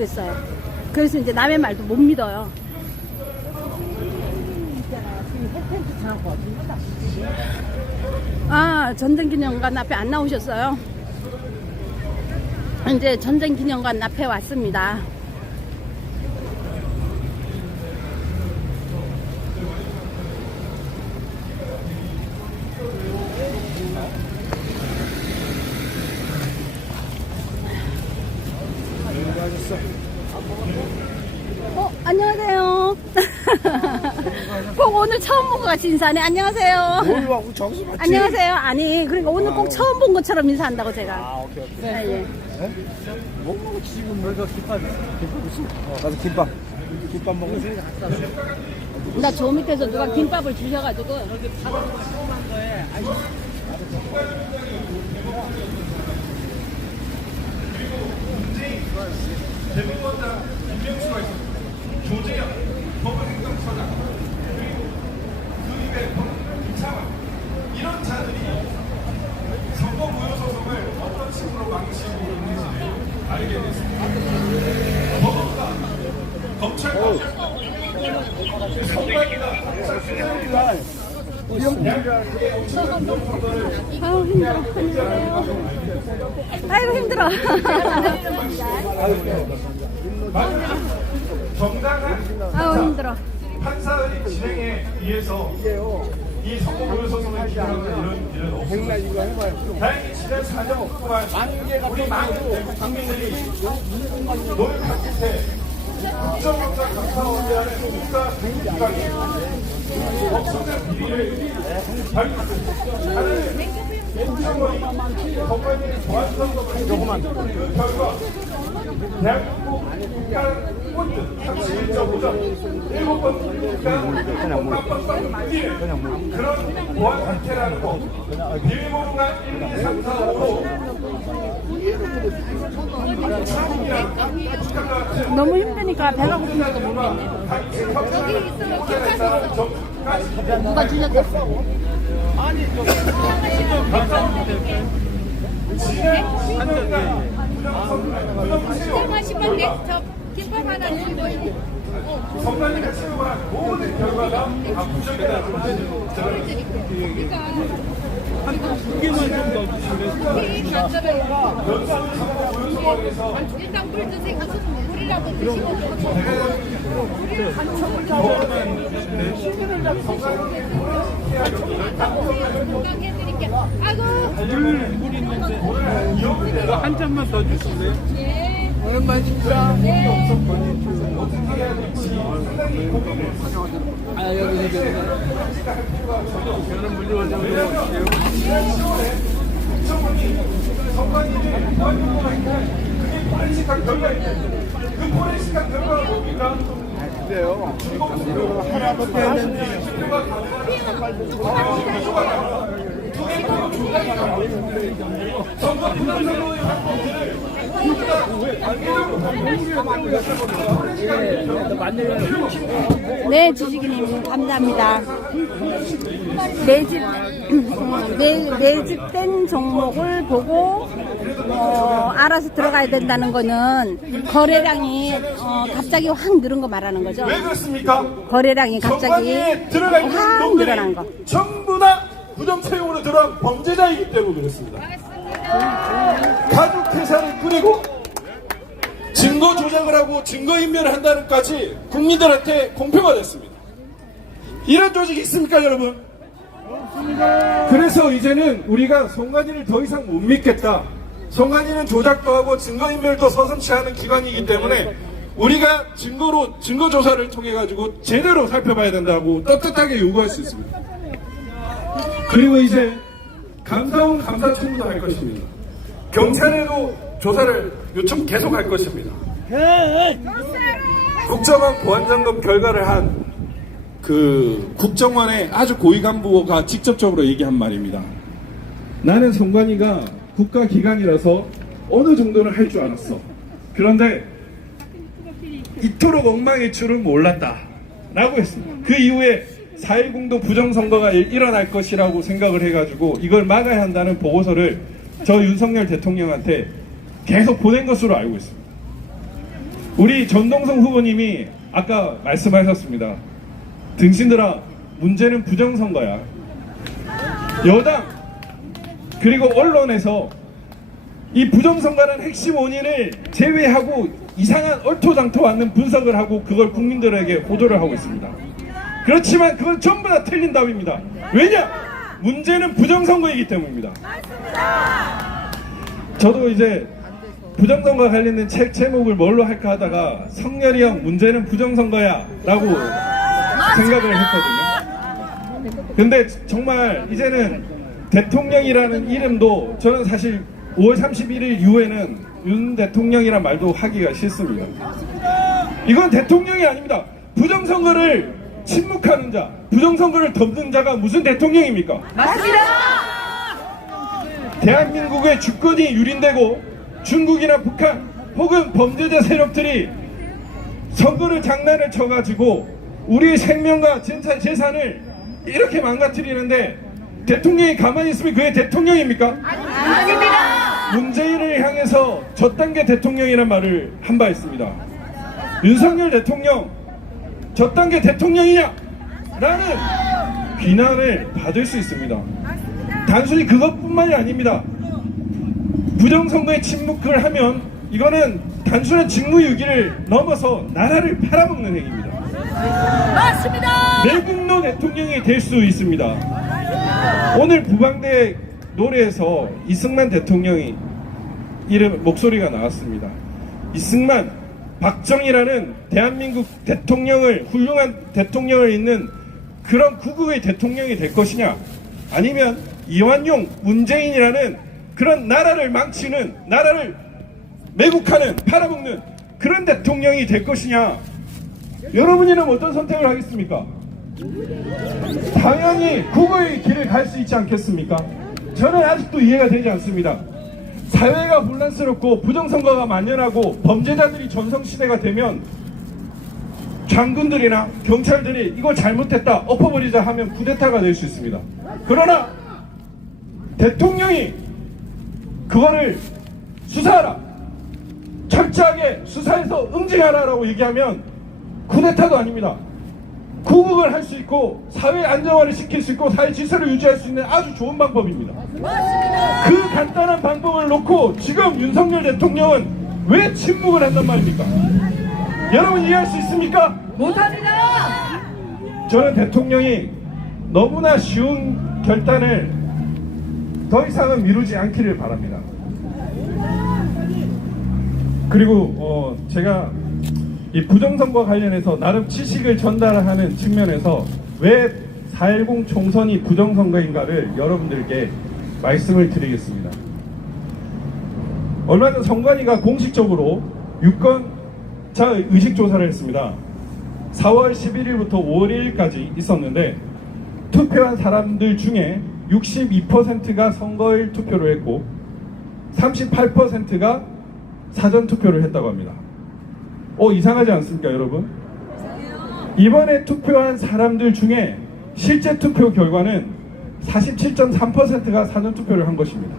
됐어요. 그래서 이제 남의 말도 못 믿어요. 아, 전쟁기념관 앞에 안 나오셨어요? 이제 전쟁기념관 앞에 왔습니다. 안녕하세요. 꼭 오늘 처음 본 것 같이 인사하네. 안녕하세요. 안녕하세요. 아니, 그러니까 오늘 꼭 처음 본 것처럼 인사한다고 제가. 아, 오케이. 네, 예. 뭐 먹어? 지금 너희가 김밥 있어? 가서 김밥 먹으면 나 저 밑에서 누가 김밥을 주셔가지고. 대법원장 임명수가 있습니다. 조재현 법원행정처장 그리고 그 입에 김창완 이런 자들이 선거 무효 소송을 어떤 식으로 망치고 있는지를 알게 됐습니다. 법원과 검찰과 선관위가 아우, 힘들어. 아이고, 힘들어. 정당한 아우, 힘들어. 판사의 진행에 의해서 이 선거 무효 소송을 기각하는 이런 일은 없습니다. 다행히 지난 4년 동안 우리 많은 외국 국민들이 노력한 끝에 국정원과 감사원이라는 국가기관이 엄청난 비리를 밝혔습니다. 다른 국정원이 법관들이 보안선거를 그 결과 대한민국 국가 꼴등 31.5점 7번 깜빡깜빡 뛰는 그런 보안 상태라는 거 비밀번호가 1, 2, 3, 4, 5로 너무 힘드니까 배가 고픈지도 모르겠네. 누가 주셨어? 저 김밥 하나 주고 선관위가 채용한 모든 결과가 다 부정이라는 일단 물 드세요. 물이라도 드시고 건강해드릴게요. 아이고 물 있는데 이거 한 잔만 더 주실래요? 예. 얼마입니까? 아 여기 저는 물려가자고 선관위를 그게 포렌식한 결과인데 그 포렌식한 결과가 뭡니까? 그래요. 하나밖에 안 되는데. 네, 주식이님 감사합니다. 매집된 종목을 보고 알아서 들어가야 된다는 거는 거래량이 갑자기 확 늘은 거 말하는 거죠. 왜 그렇습니까? 거래량이 갑자기 선관위에 들어가 있는 확 놈들이 늘어난 거. 전부 다 부정채용으로 들어간 범죄자이기 때문에 그렇습니다. 가족 회사를 꾸리고 증거 조작을 하고 증거인멸을 한다는 까지 국민들한테 공표가 됐습니다. 이런 조직이 있습니까, 여러분? 그래서 이제는 우리가 선관위를 더 이상 못 믿겠다. 선관위는 조작도 하고 증거인멸도 서슴지 않은 기관이기 때문에 우리가 증거조사를 통해 가지고 제대로 살펴봐야 된다고 떳떳하게 요구할 수 있습니다. 그리고 이제 감사원 감사청구도 할 것입니다. 경찰에도 조사를 요청 계속할 것입니다. 국정원 보안점검 결과를 한 그 국정원의 아주 고위 간부가 직접적으로 얘기한 말입니다. 나는 선관위가 국가기관이라서 어느 정도는 할 줄 알았어. 그런데 이토록 엉망일 줄은 몰랐다 라고 했습니다. 그 이후에 4.10도 부정선거가 일어날 것이라고 생각을 해가지고 이걸 막아야 한다는 보고서를 저 윤석열 대통령한테 계속 보낸 것으로 알고 있습니다. 우리 전동성 후보님이 아까 말씀하셨습니다. 등신들아, 문제는 부정선거야. 여당 그리고 언론에서 이 부정선거라는 핵심 원인을 제외하고 이상한 얼토당토 않는 분석을 하고 그걸 국민들에게 보도를 하고 있습니다. 그렇지만 그건 전부 다 틀린 답입니다. 왜냐? 문제는 부정선거이기 때문입니다. 저도 이제 부정선거와 관련된 책 제목을 뭘로 할까 하다가 성렬이 형 문제는 부정선거야 라고 생각을 했거든요. 근데 정말 이제는 대통령이라는 이름도 저는 사실 5월 31일 이후에는 윤 대통령이란 말도 하기가 싫습니다. 이건 대통령이 아닙니다. 부정선거를 침묵하는 자, 부정선거를 덮는 자가 무슨 대통령입니까? 맞습니다. 대한민국의 주권이 유린되고 중국이나 북한 혹은 범죄자 세력들이 선거를 장난을 쳐가지고 우리의 생명과 재산을 이렇게 망가뜨리는데 대통령이 가만히 있으면 그게 대통령입니까? 아닙니다. 문재인을 향해서 저단계 대통령이라는 말을 한 바 있습니다. 윤석열 대통령 저단계 대통령이냐? 라는 비난을 받을 수 있습니다. 단순히 그것뿐만이 아닙니다. 부정선거에 침묵을 하면 이거는 단순한 직무유기를 넘어서 나라를 팔아먹는 행위입니다. 맞습니다. 매국노 대통령이 될 수 있습니다. 오늘 부방대 노래에서 이승만 대통령이 이름 목소리가 나왔습니다. 이승만, 박정희라는 대한민국 대통령을 훌륭한 대통령을 잇는 그런 구국의 대통령이 될 것이냐, 아니면 이완용, 문재인이라는 그런 나라를 망치는, 나라를 매국하는, 팔아먹는 그런 대통령이 될 것이냐, 여러분이라면 어떤 선택을 하겠습니까? 당연히 국어의 길을 갈 수 있지 않겠습니까? 저는 아직도 이해가 되지 않습니다. 사회가 혼란스럽고 부정선거가 만연하고 범죄자들이 전성시대가 되면 장군들이나 경찰들이 이거 잘못했다 엎어버리자 하면 쿠데타가 될 수 있습니다. 그러나 대통령이 그거를 수사하라, 철저하게 수사해서 응징하라라고 얘기하면 쿠데타도 아닙니다. 구국을 할 수 있고 사회 안정화를 시킬 수 있고 사회 질서를 유지할 수 있는 아주 좋은 방법입니다. 그 간단한 방법을 놓고 지금 윤석열 대통령은 왜 침묵을 한단 말입니까? 여러분 이해할 수 있습니까? 못합니다. 저는 대통령이 너무나 쉬운 결단을 더 이상은 미루지 않기를 바랍니다. 그리고 제가 이 부정선거 관련해서 나름 지식을 전달하는 측면에서 왜 4.10 총선이 부정선거인가를 여러분들께 말씀을 드리겠습니다. 얼마 전 선관위가 공식적으로 유권자 의식조사를 했습니다. 4월 11일부터 5월 1일까지 있었는데 투표한 사람들 중에 62%가 선거일 투표를 했고 38%가 사전투표를 했다고 합니다. 이상하지 않습니까, 여러분? 이번에 투표한 사람들 중에 실제 투표 결과는 47.3%가 사전투표를 한 것입니다.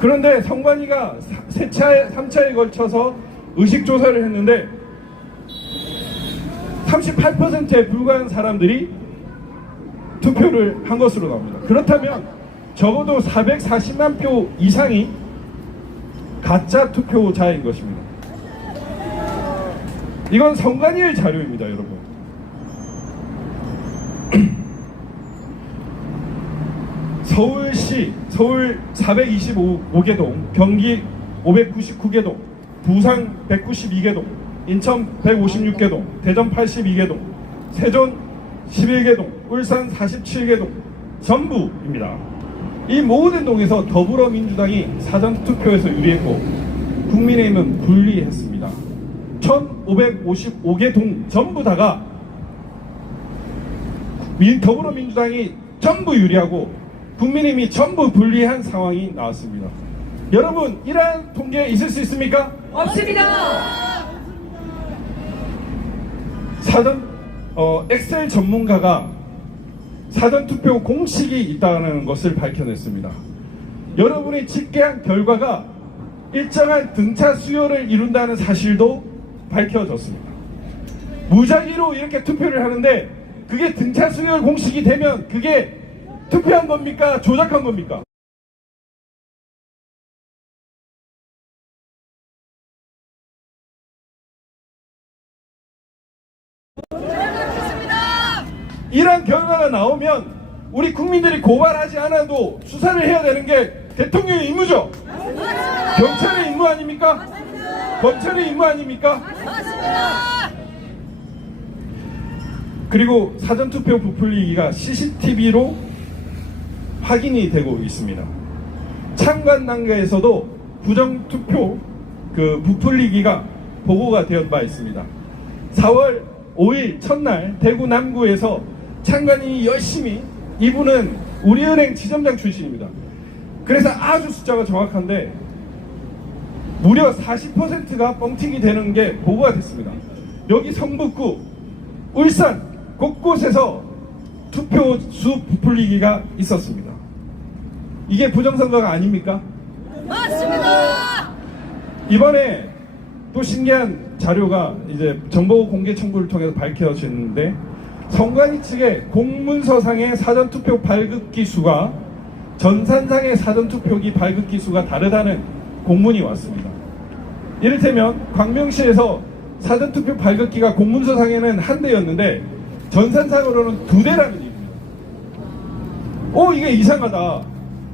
그런데 선관위가 3차에 걸쳐서 의식조사를 했는데 38%에 불과한 사람들이 투표를 한 것으로 나옵니다. 그렇다면 적어도 440만 표 이상이 가짜 투표자인 것입니다. 이건 선관위의 자료입니다, 여러분. 서울시, 서울 425개 동, 경기 599개 동, 부산 192개 동, 인천 156개 동, 대전 82개 동, 세종 11개 동, 울산 47개 동, 전부입니다. 이 모든 동에서 더불어민주당이 사전투표에서 유리했고 국민의힘은 불리했습니다. 1555개 동 전부 다가 더불어민주당이 전부 유리하고 국민의힘이 전부 불리한 상황이 나왔습니다. 여러분, 이러한 통계 있을 수 있습니까? 없습니다. 엑셀 전문가가 사전투표 공식이 있다는 것을 밝혀냈습니다. 여러분이 집계한 결과가 일정한 등차 수요를 이룬다는 사실도 밝혀졌습니다. 무작위로 이렇게 투표를 하는데 그게 등차 수열 공식이 되면 그게 투표한 겁니까? 조작한 겁니까? 이런 결과가 나오면 우리 국민들이 고발하지 않아도 수사를 해야 되는 게 대통령의 임무죠. 경찰의 임무 아닙니까? 검찰의 임무 아닙니까? 그리고 사전투표 부풀리기가 CCTV로 확인이 되고 있습니다. 창관 단계에서도 부정투표 부풀리기가 보고가 되어 바 있습니다. 4월 5일 첫날 대구 남구에서 창관이 열심히, 이분은 우리은행 지점장 출신입니다. 그래서 아주 숫자가 정확한데 무려 40%가 뻥튀기 되는 게 보고가 됐습니다. 여기 성북구, 울산 곳곳에서 투표수 부풀리기가 있었습니다. 이게 부정선거가 아닙니까? 맞습니다. 이번에 또 신기한 자료가 이제 정보 공개 청구를 통해서 밝혀졌는데, 선관위 측의 공문서상의 사전투표 발급기 수가 전산상의 사전투표기 발급기 수가 다르다는 공문이 왔습니다. 이를테면 광명시에서 사전투표 발급기가 공문서상에는 한 대였는데 전산상으로는 2대라는 얘기입니다. 이게 이상하다.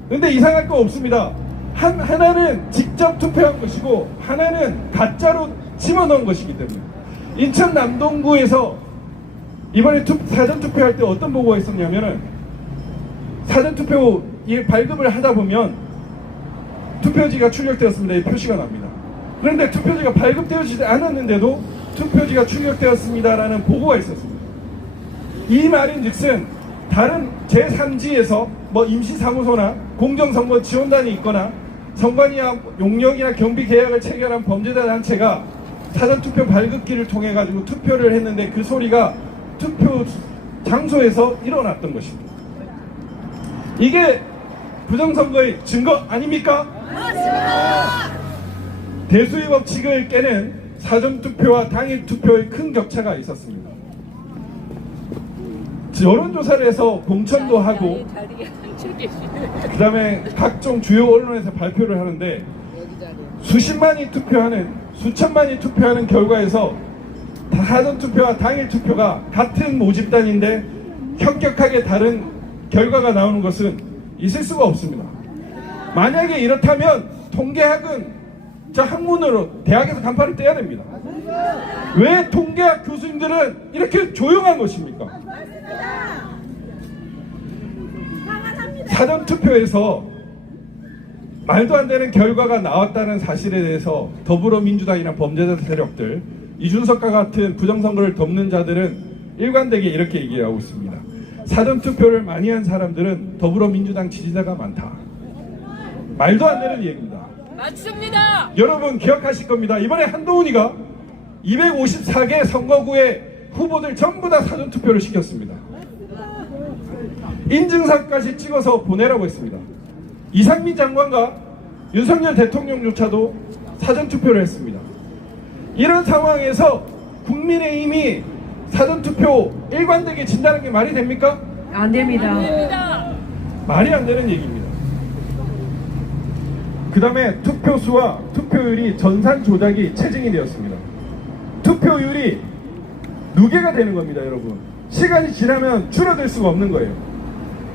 근데 이상할 거 없습니다. 하나는 직접 투표한 것이고 하나는 가짜로 집어넣은 것이기 때문에. 인천 남동구에서 이번에 사전투표할 때 어떤 보고가 있었냐면은, 사전투표 발급을 하다 보면 투표지가 출력되었습니다. 이 표시가 납니다. 그런데 투표지가 발급되어지지 않았는데도 투표지가 출력되었습니다라는 보고가 있었습니다. 이 말인즉슨 다른 제3지에서 임시사무소나 공정선거 지원단이 있거나 선관위와 용역이나 경비 계약을 체결한 범죄자 단체가 사전투표 발급기를 통해 가지고 투표를 했는데 그 소리가 투표 장소에서 일어났던 것입니다. 이게 부정선거의 증거 아닙니까? 맞습니다. 대수의 법칙을 깨는 사전투표와 당일투표의 큰 격차가 있었습니다. 여론조사를 해서 공천도 하고 그 다음에 각종 주요 언론에서 발표를 하는데 수십만이 투표하는, 수천만이 투표하는 결과에서 사전투표와 당일투표가 같은 모집단인데 현격하게 다른 결과가 나오는 것은 있을 수가 없습니다. 만약에 이렇다면 통계학은 저 학문으로 대학에서 간판을 떼야 됩니다. 왜 통계학 교수님들은 이렇게 조용한 것입니까? 사전투표에서 말도 안 되는 결과가 나왔다는 사실에 대해서 더불어민주당이나 범죄자 세력들, 이준석과 같은 부정선거를 덮는 자들은 일관되게 이렇게 얘기하고 있습니다. 사전투표를 많이 한 사람들은 더불어민주당 지지자가 많다. 말도 안 되는 얘기입니다. 맞습니다. 여러분 기억하실 겁니다. 이번에 한동훈이가 254개 선거구의 후보들 전부 다 사전투표를 시켰습니다. 인증사까지 찍어서 보내라고 했습니다. 이상민 장관과 윤석열 대통령조차도 사전투표를 했습니다. 이런 상황에서 국민의힘이 사전투표 일관되게 진다는 게 말이 됩니까? 안 됩니다. 말이 안 되는 얘기입니다. 그 다음에 투표수와 투표율이 전산 조작이 체증이 되었습니다. 투표율이 누계가 되는 겁니다, 여러분. 시간이 지나면 줄어들 수가 없는 거예요.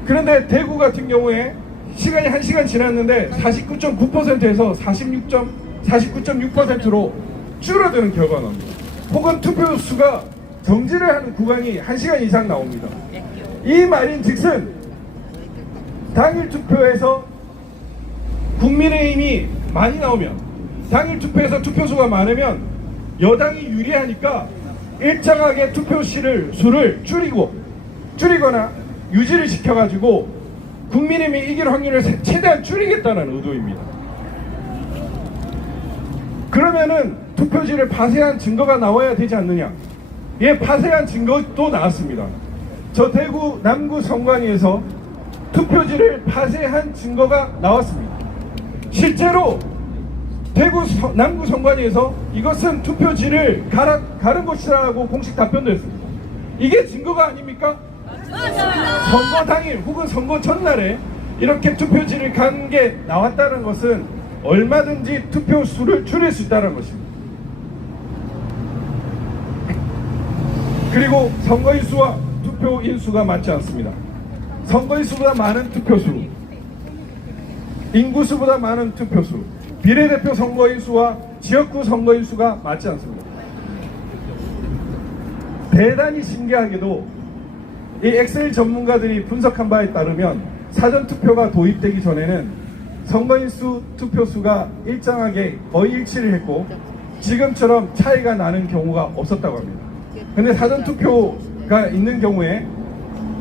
그런데 대구 같은 경우에 시간이 1시간 지났는데 49.9%에서 49.6%로 줄어드는 결과가 나옵니다. 혹은 투표수가 정지를 하는 구간이 1시간 이상 나옵니다. 이 말인즉슨 당일 투표에서 국민의힘이 많이 나오면, 당일 투표에서 투표수가 많으면 여당이 유리하니까 일정하게 투표수를 줄이거나 유지를 시켜가지고 국민의힘이 이길 확률을 최대한 줄이겠다는 의도입니다. 그러면은 투표지를 파쇄한 증거가 나와야 되지 않느냐? 예, 파쇄한 증거도 나왔습니다. 저 대구 남구 선관위에서 투표지를 파쇄한 증거가 나왔습니다. 실제로 대구 남구 선관위에서 이것은 투표지를 가른 것이라고 공식 답변도 했습니다. 이게 증거가 아닙니까? 선거 당일 혹은 선거 전날에 이렇게 투표지를 간 게 나왔다는 것은 얼마든지 투표 수를 줄일 수 있다는 것입니다. 그리고 선거인수와 투표인수가 맞지 않습니다. 선거인수보다 많은 투표수, 인구수보다 많은 투표수, 비례대표 선거인수와 지역구 선거인수가 맞지 않습니다. 대단히 신기하게도 이 엑셀 전문가들이 분석한 바에 따르면 사전투표가 도입되기 전에는 선거인수, 투표수가 일정하게 거의 일치를 했고 지금처럼 차이가 나는 경우가 없었다고 합니다. 근데 사전투표가 있는 경우에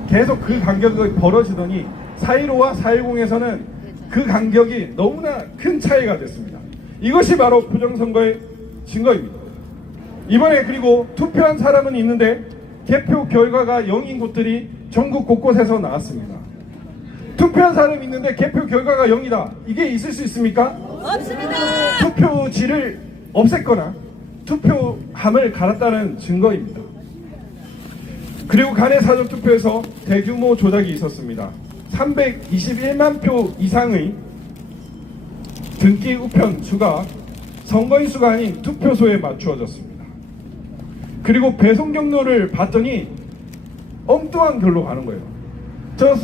계속 그 간격이 벌어지더니 4.15와 4.10에서는 그 간격이 너무나 큰 차이가 됐습니다. 이것이 바로 부정선거의 증거입니다. 이번에 그리고 투표한 사람은 있는데 개표 결과가 0인 곳들이 전국 곳곳에서 나왔습니다. 투표한 사람이 있는데 개표 결과가 0이다. 이게 있을 수 있습니까? 없습니다. 투표지를 없앴거나 투표함을 갈았다는 증거입니다. 그리고 간의 사전투표에서 대규모 조작이 있었습니다. 321만 표 이상의 등기 우편 수가 선거인수가 아닌 투표소에 맞추어졌습니다. 그리고 배송 경로를 봤더니 엉뚱한 길로 가는 거예요. 저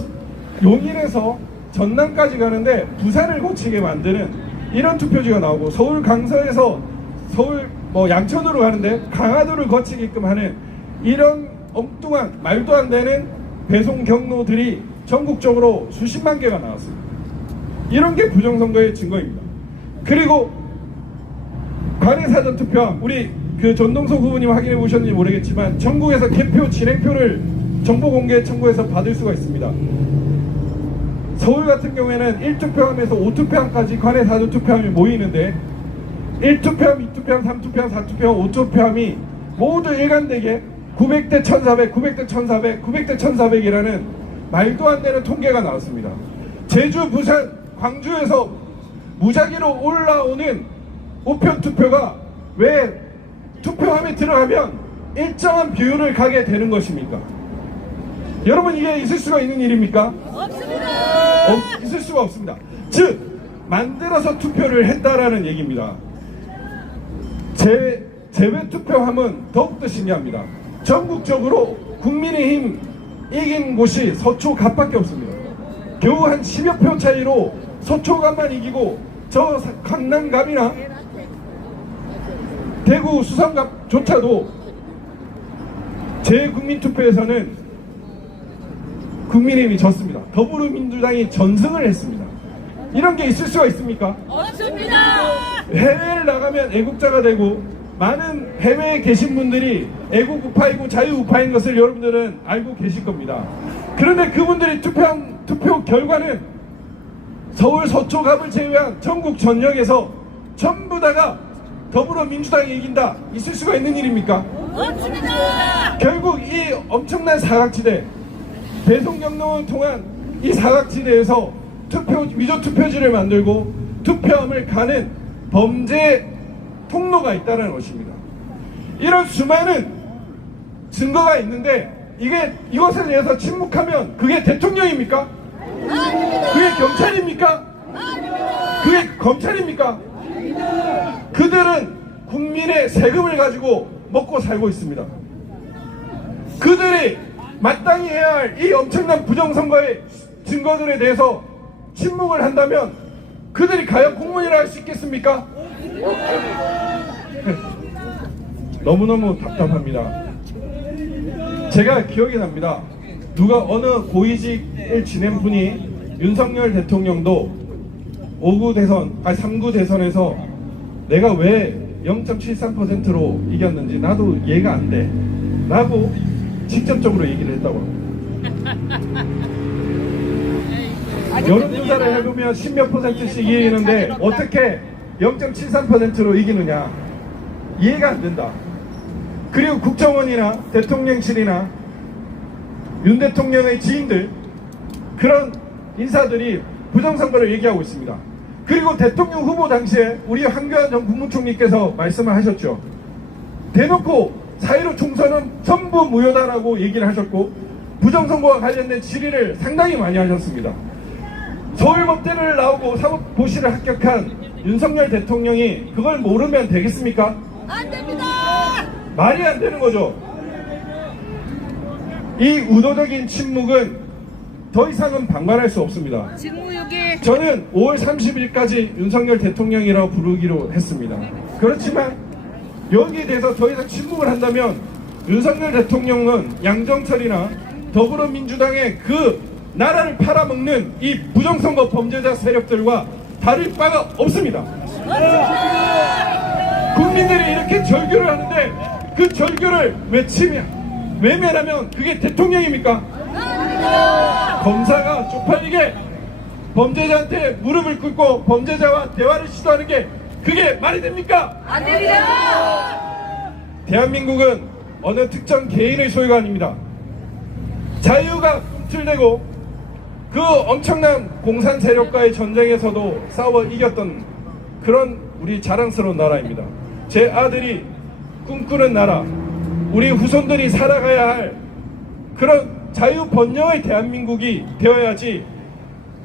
용인에서 전남까지 가는데 부산을 거치게 만드는 이런 투표지가 나오고 서울 강서에서 서울 양천으로 가는데 강화도를 거치게끔 하는 이런 엉뚱한 말도 안 되는 배송 경로들이 전국적으로 수십만 개가 나왔습니다. 이런 게 부정선거의 증거입니다. 그리고 관외 사전투표 우리 전동석 후보님 확인해 보셨는지 모르겠지만 전국에서 개표 진행표를 정보 공개 청구해서 받을 수가 있습니다. 서울 같은 경우에는 1투표함에서 5투표함까지 관외 사전투표함이 모이는데 1투표함, 2투표함, 3투표함, 4투표함, 5투표함이 모두 일관되게 900대 1400, 900대 1400, 900대 1400이라는 말도 안 되는 통계가 나왔습니다. 제주, 부산, 광주에서 무작위로 올라오는 우편 투표가 왜 투표함에 들어가면 일정한 비율을 가게 되는 것입니까? 여러분 이게 있을 수가 있는 일입니까? 없습니다. 있을 수가 없습니다. 즉 만들어서 투표를 했다라는 얘기입니다. 제외 투표함은 더욱더 신기합니다. 전국적으로 국민의힘 이긴 곳이 서초갑밖에 없습니다. 겨우 한 10여 표 차이로 서초갑만 이기고 저 강남갑이나 대구 수성갑조차도 재국민투표에서는 국민의힘이 졌습니다. 더불어민주당이 전승을 했습니다. 이런 게 있을 수가 있습니까? 없습니다. 해외를 나가면 애국자가 되고 많은 해외에 계신 분들이 애국 우파이고 자유 우파인 것을 여러분들은 알고 계실 겁니다. 그런데 그분들이 투표 결과는 서울 서초갑을 제외한 전국 전역에서 전부 다가 더불어민주당이 이긴다. 있을 수가 있는 일입니까? 없습니다. 결국 이 엄청난 사각지대 배송 경로를 통한 이 사각지대에서 위조 투표지를 만들고 투표함을 가는 범죄 통로가 있다는 것입니다. 이런 수많은 증거가 있는데 이것에 대해서 침묵하면 그게 대통령입니까? 그게 경찰입니까? 그게 검찰입니까? 그들은 국민의 세금을 가지고 먹고 살고 있습니다. 그들이 마땅히 해야 할 이 엄청난 부정선거의 증거들에 대해서 침묵을 한다면 그들이 과연 공무원이라 할 수 있겠습니까? 너무너무 답답합니다. 제가 기억이 납니다. 어느 고위직을 지낸 분이 윤석열 대통령도 3구 대선에서 내가 왜 0.73%로 이겼는지 나도 이해가 안 돼 라고 직접적으로 얘기를 했다고 합니다. 여론조사를 해보면 10몇 %씩 이기는데 어떻게 0.73%로 이기느냐 이해가 안 된다. 그리고 국정원이나 대통령실이나 윤 대통령의 지인들 그런 인사들이 부정선거를 얘기하고 있습니다. 그리고 대통령 후보 당시에 우리 황교안 전 국무총리께서 말씀을 하셨죠. 대놓고 4.15 총선은 전부 무효다라고 얘기를 하셨고 부정선거와 관련된 질의를 상당히 많이 하셨습니다. 서울법대를 나오고 사법고시를 합격한 윤석열 대통령이 그걸 모르면 되겠습니까? 안 됩니다. 말이 안 되는 거죠. 이 우도적인 침묵은 더 이상은 방관할 수 없습니다. 직무유기. 저는 5월 30일까지 윤석열 대통령이라고 부르기로 했습니다. 그렇지만 여기에 대해서 더 이상 침묵을 한다면 윤석열 대통령은 양정철이나 더불어민주당의 그 나라를 팔아먹는 이 부정선거 범죄자 세력들과 다를 바가 없습니다. 국민들이 이렇게 절규를 하는데 그 절규를 외면하면 그게 대통령입니까? 검사가 쪽팔리게 범죄자한테 무릎을 꿇고 범죄자와 대화를 시도하는 게 그게 말이 됩니까? 안 됩니다. 대한민국은 어느 특정 개인의 소유가 아닙니다. 자유가 꿈틀대고 그 엄청난 공산 세력과의 전쟁에서도 싸워 이겼던 그런 우리 자랑스러운 나라입니다. 제 아들이 꿈꾸는 나라, 우리 후손들이 살아가야 할 그런 자유번영의 대한민국이 되어야지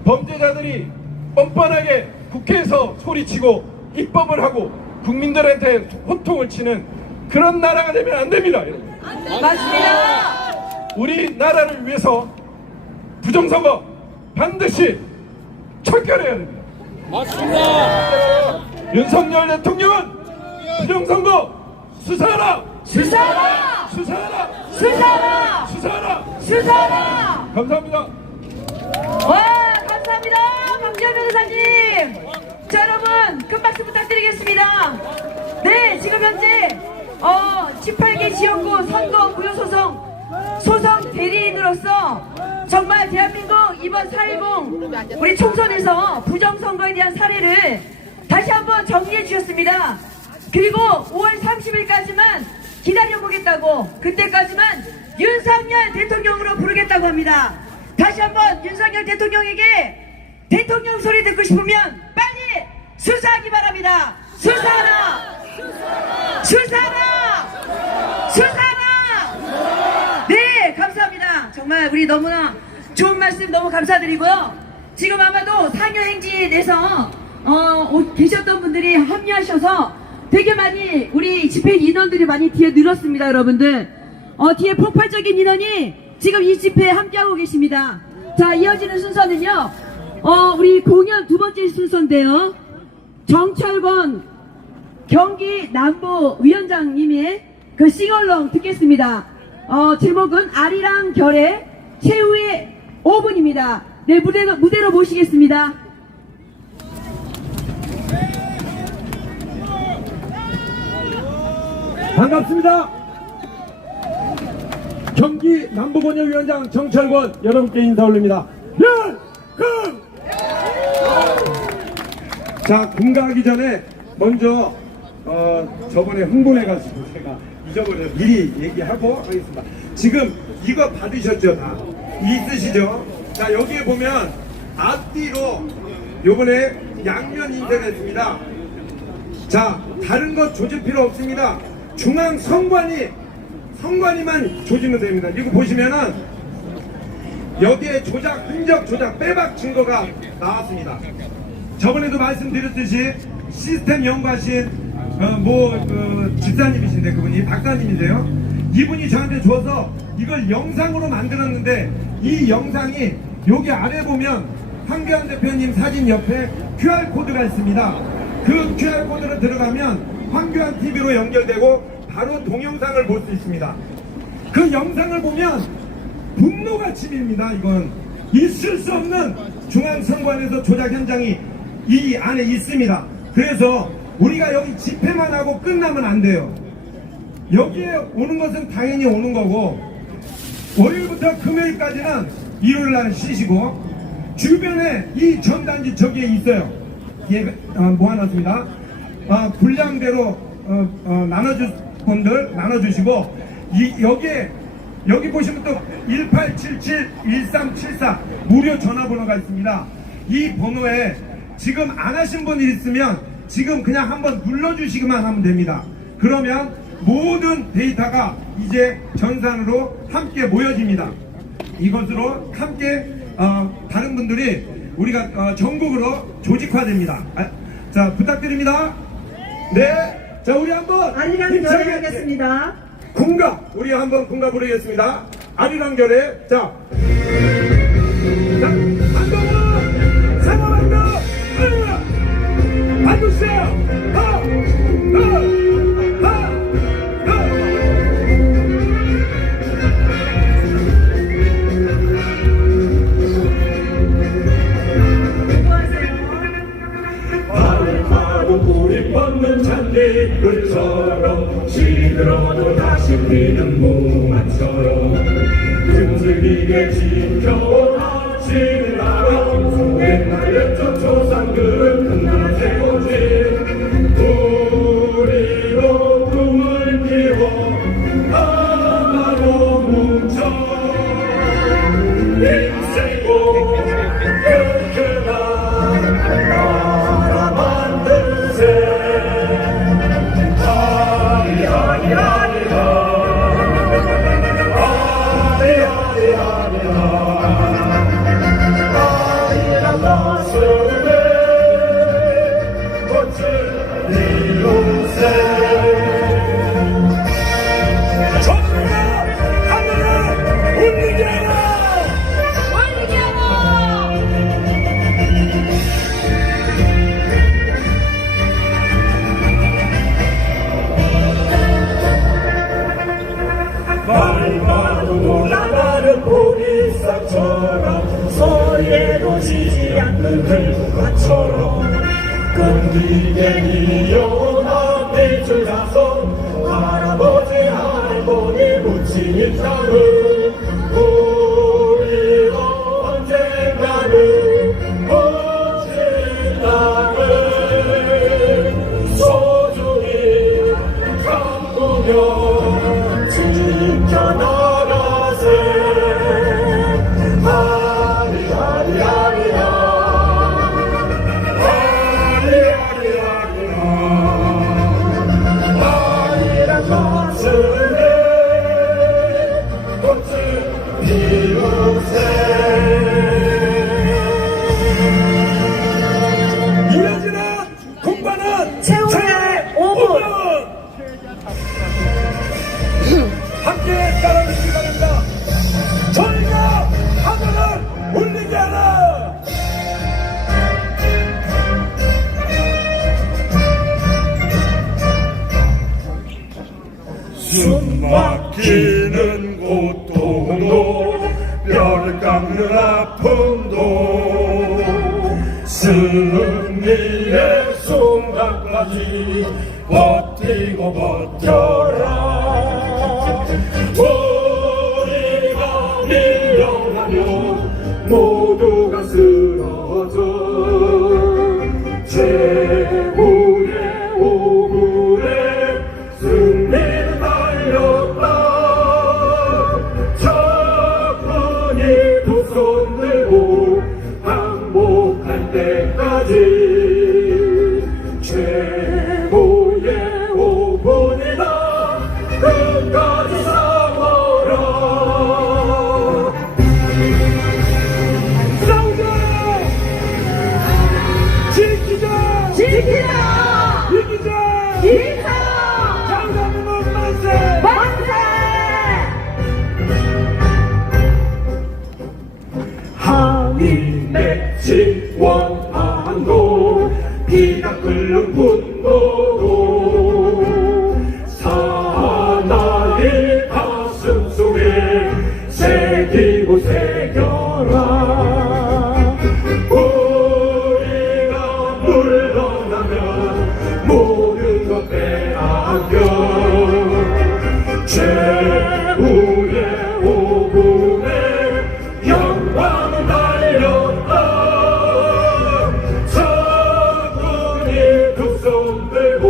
범죄자들이 뻔뻔하게 국회에서 소리치고 입법을 하고 국민들한테 호통을 치는 그런 나라가 되면 안 됩니다, 여러분. 맞습니다. 우리 나라를 위해서 부정선거 반드시 철결해야 됩니다. 맞습니다. 윤석열 대통령은 부정선거 수사하라! 수사라. 수사하라! 수사라. 수사하라! 수사라. 감사합니다. 와, 감사합니다. 박지원 변호사님. 자, 여러분, 큰 박수 부탁드리겠습니다. 네, 지금 현재 18개 지역구 선거 소송 대리인으로서 정말 대한민국 이번 4.10 우리 총선에서 부정선거에 대한 사례를 다시 한번 정리해 주셨습니다. 그리고 5월 30일까지만 기다려보겠다고, 그때까지만 윤석열 대통령으로 부르겠다고 합니다. 다시 한번 윤석열 대통령에게 대통령 소리 듣고 싶으면 빨리 수사하기 바랍니다. 수사하라! 수사하라! 수사하라! 네, 감사합니다. 정말 우리 너무나 좋은 말씀 너무 감사드리고요. 지금 아마도 상여행진에서 계셨던 분들이 합류하셔서 되게 많이 우리 집회 인원들이 많이 뒤에 늘었습니다, 여러분들. 뒤에 폭발적인 인원이 지금 이 집회에 함께하고 계십니다. 자, 이어지는 순서는요, 우리 공연 두 번째 순서인데요. 정철권 경기 남부 위원장님의 그 싱얼롱 듣겠습니다. 제목은 아리랑 결의 최후의 5분입니다. 네, 무대로 모시겠습니다. 반갑습니다. 경기 남부번영위원장 정철권 여러분께 인사 올립니다. 열금! 자, 공가하기 전에 먼저 저번에 흥분해가지고 제가 잊어버려 미리 얘기하고 하겠습니다. 지금 이거 받으셨죠? 다 있으시죠? 자, 여기에 보면 앞뒤로 요번에 양면 인쇄했습니다. 자, 다른 것 조질 필요 없습니다. 중앙 성관이만 조지면 됩니다. 이거 보시면은 여기에 흔적 조작, 빼박 증거가 나왔습니다. 저번에도 말씀드렸듯이 시스템 연구하신 집사님이신데 그분이 박사님인데요. 이분이 저한테 줘서 이걸 영상으로 만들었는데 이 영상이 여기 아래 보면 황교안 대표님 사진 옆에 QR코드가 있습니다. 그 QR코드로 들어가면 황교안 TV로 연결되고 바로 동영상을 볼 수 있습니다. 그 영상을 보면 분노가 치밀입니다. 이건 있을 수 없는 중앙선관에서 조작 현장이 이 안에 있습니다. 그래서 우리가 여기 집회만 하고 끝나면 안 돼요. 여기에 오는 것은 당연히 오는 거고, 월요일부터 금요일까지는 일요일날 쉬시고, 주변에 이 전단지 저기에 있어요. 예, 모아놨습니다. 분량대로 나눠줄 분들 나눠주시고, 여기 보시면 또 1877-1374 무료 전화번호가 있습니다. 이 번호에 지금 안 하신 분이 있으면 지금 그냥 한번 눌러주시기만 하면 됩니다. 그러면 모든 데이터가 이제 전산으로 함께 모여집니다. 이것으로 함께 다른 분들이 우리가 전국으로 조직화됩니다. 자, 부탁드립니다. 네, 자 우리 한번 아리랑 결에 하겠습니다. 군가, 우리 한번 군가 부르겠습니다. 아리랑 결에, 자, 한동훈 상호방도 반주세요. 우리 뻗는 잔디들처럼 시들어도 다시 피는 무만처럼 끈질기게 지켜온 아침을 알아 옛날 옛적 조상들은 끝난 세고지 우리도 꿈을 키워 하나로 뭉쳐 힘세고 올라가는 보리싹처럼 소리에도 지지 않는 들국화처럼 끈기게 이어온 앞뒤줄 가서 할아버지 할머니 부친이 땅을 우리가 언젠가는 멋진 땅을 소중히 가꾸며 지켜나가세 하리하리하리하 하리하리하리하 하리란 것을 내 꽃을 피우세 이어지는 공부는 최후의 5분 함께 따라주시기 바랍니다. 저희가 하늘을 울리게 하라. 숨 막히는 고통도 뼈를 깎는 아픔도 승리의 순간까지 버티고 버텨라. 우리가 밀려나면 모두가 쓰러져 최후의 5분에 승리를 달렸다. 적군이 두 손 들고 항복할 때까지 최고의 5분이다. 끝까지 싸워라. 싸우자. 지키자. 지키자 이기자. 이기자 장사님은 만세. 만세 항이 맺힌 원한도 피가 끓는 분노도 사나이 가슴 속에 새기고 새겨라. 우리가 물러나면 모든 것 빼앗겨 최후의 5분에 영광을 달렸다. 적군이 두 손 들고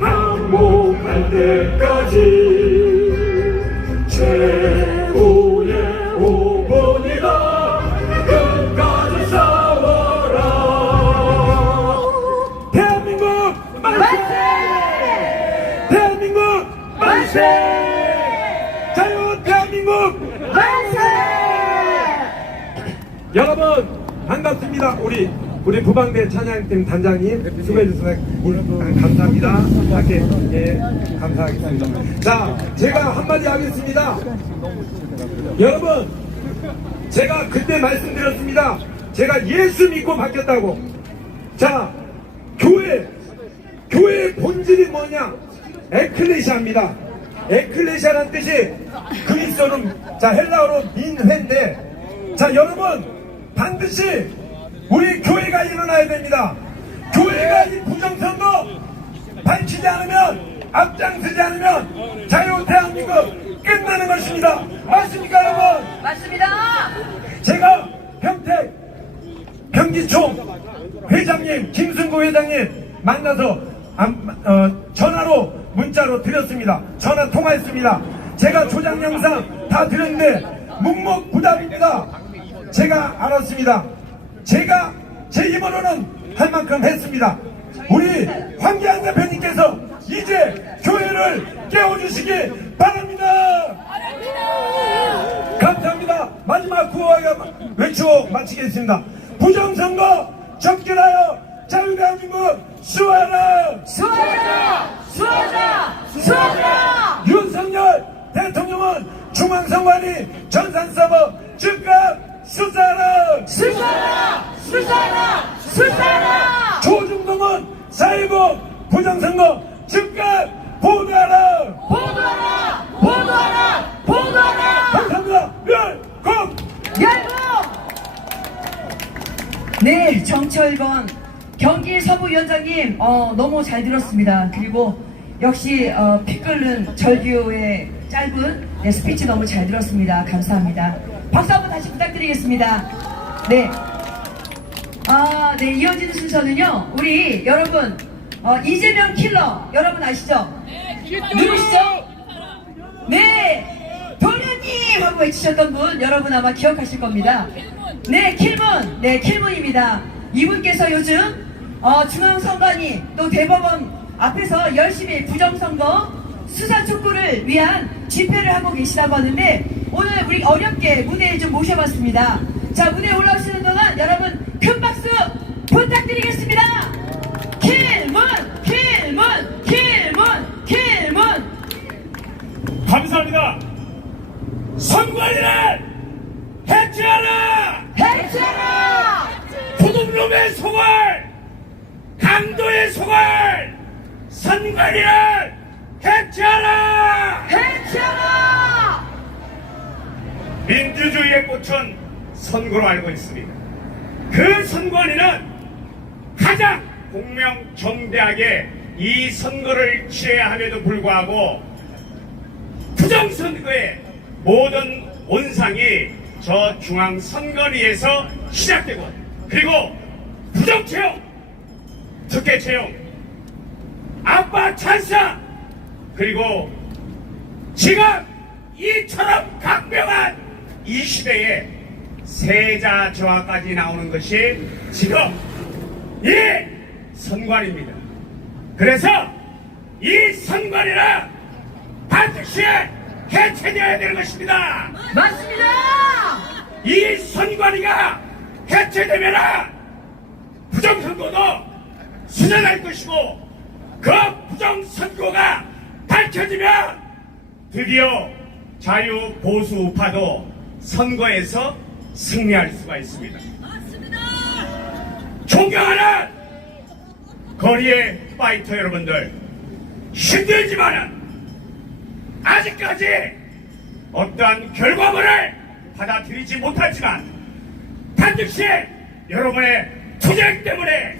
항복할 때까지 최후의 5분이다. 끝까지 싸워라. 여러분 반갑습니다. 우리 부방대 찬양팀 단장님 수고해주셔서 감사합니다. 함께 예, 감사하겠습니다. 자, 제가 한마디 하겠습니다. 여러분, 제가 그때 말씀드렸습니다. 제가 예수 믿고 바뀌었다고. 자, 교회의 본질이 뭐냐? 에클레시아입니다. 에클레시아라는 뜻이 그리스도는 자 헬라어로 민회인데, 자 여러분 반드시 우리 교회가 일어나야 됩니다. 교회가 이 부정선거 밝히지 않으면, 앞장서지 않으면 자유 대한민국 끝나는 것입니다. 맞습니까 여러분? 맞습니다. 제가 평택 평기총 회장님 김승구 회장님 만나서 전화로 문자로 드렸습니다. 전화 통화했습니다. 제가 조작 영상 다 드렸는데 묵묵부답입니다. 제가 알았습니다. 제가 제 힘으로는 할 만큼 했습니다. 우리 황기안 대표님께서 이제 교회를 깨워주시기 바랍니다. 감사합니다. 마지막 구호가 외치고 마치겠습니다. 부정선거 접결하여 자유대한민국 수호하라! 수호하라! 수호하라! 수호하라! 윤석열 대통령은 중앙선관위 전산서버 즉각 수사하라! 수사하라! 수사하라! 수사하라! 조중동은 4.19 부정선거 즉각 보도하라! 보도하라! 보도하라! 보도하라! 감사합니다. 멸공! 열공! 네, 정철건 경기 서부위원장님 너무 잘 들었습니다. 그리고 역시 피 끓는 절규의 짧은 스피치 너무 잘 들었습니다. 감사합니다. 박수 한번 다시 부탁드리겠습니다. 네. 네, 이어지는 순서는요. 우리 여러분 이재명 킬러 여러분 아시죠? 누구시죠? 네, 도련님 하고 외치셨던 분 여러분 아마 기억하실 겁니다. 네, 킬문. 네, 킬문입니다. 이분께서 요즘 중앙선관위 또 대법원 앞에서 열심히 부정선거 수사 촉구를 위한 집회를 하고 계시다고 하는데 오늘 우리 어렵게 무대에 좀 모셔봤습니다. 자, 무대에 올라오시는 동안 여러분 큰 박수 부탁드리겠습니다. 킬문! 킬문! 킬문! 킬문! 감사합니다. 선관위를 해체하라! 해체하라! 도둑놈의 소굴! 강도의 소굴! 선관위를 해체하라! 해체하라! 민주주의의 꽃은 선거로 알고 있습니다. 그 선관위는 가장 공명정대하게 이 선거를 치러야 함에도 불구하고 부정선거의 모든 원상이 저 중앙선관위에서 시작되고, 그리고 부정채용, 특혜채용, 아빠 찬사, 그리고 지금 이처럼 강명한 이 시대에 세자 저하까지 나오는 것이 지금 이 선관위입니다. 그래서 이 선관위는 반드시 해체되어야 되는 것입니다. 맞습니다! 이 선관위가 해체되면 부정선거도 수년할 것이고, 그 부정선거가 밝혀지면 드디어 자유보수우파도 선거에서 승리할 수가 있습니다. 존경하는 거리의 파이터 여러분들, 힘들지만은 아직까지 어떠한 결과물을 받아들이지 못하지만 반드시 여러분의 투쟁 때문에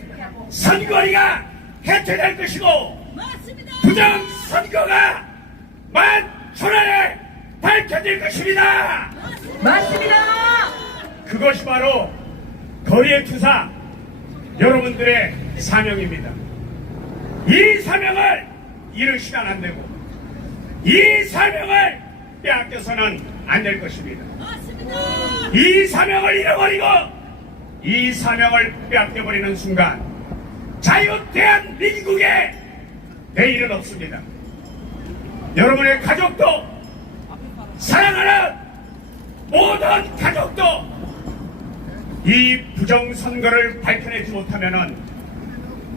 선거리가 해체될 것이고, 부정선거가 만천하에 밝혀질 것입니다. 맞습니다! 그것이 바로 거리의 투사 여러분들의 사명입니다. 이 사명을 잃으시면 안 되고, 이 사명을 빼앗겨서는 안 될 것입니다. 이 사명을 잃어버리고 이 사명을 빼앗겨버리는 순간 자유대한민국의 내일은 없습니다. 여러분의 가족도, 사랑하는 모든 가족도 이 부정선거를 밝혀내지 못하면은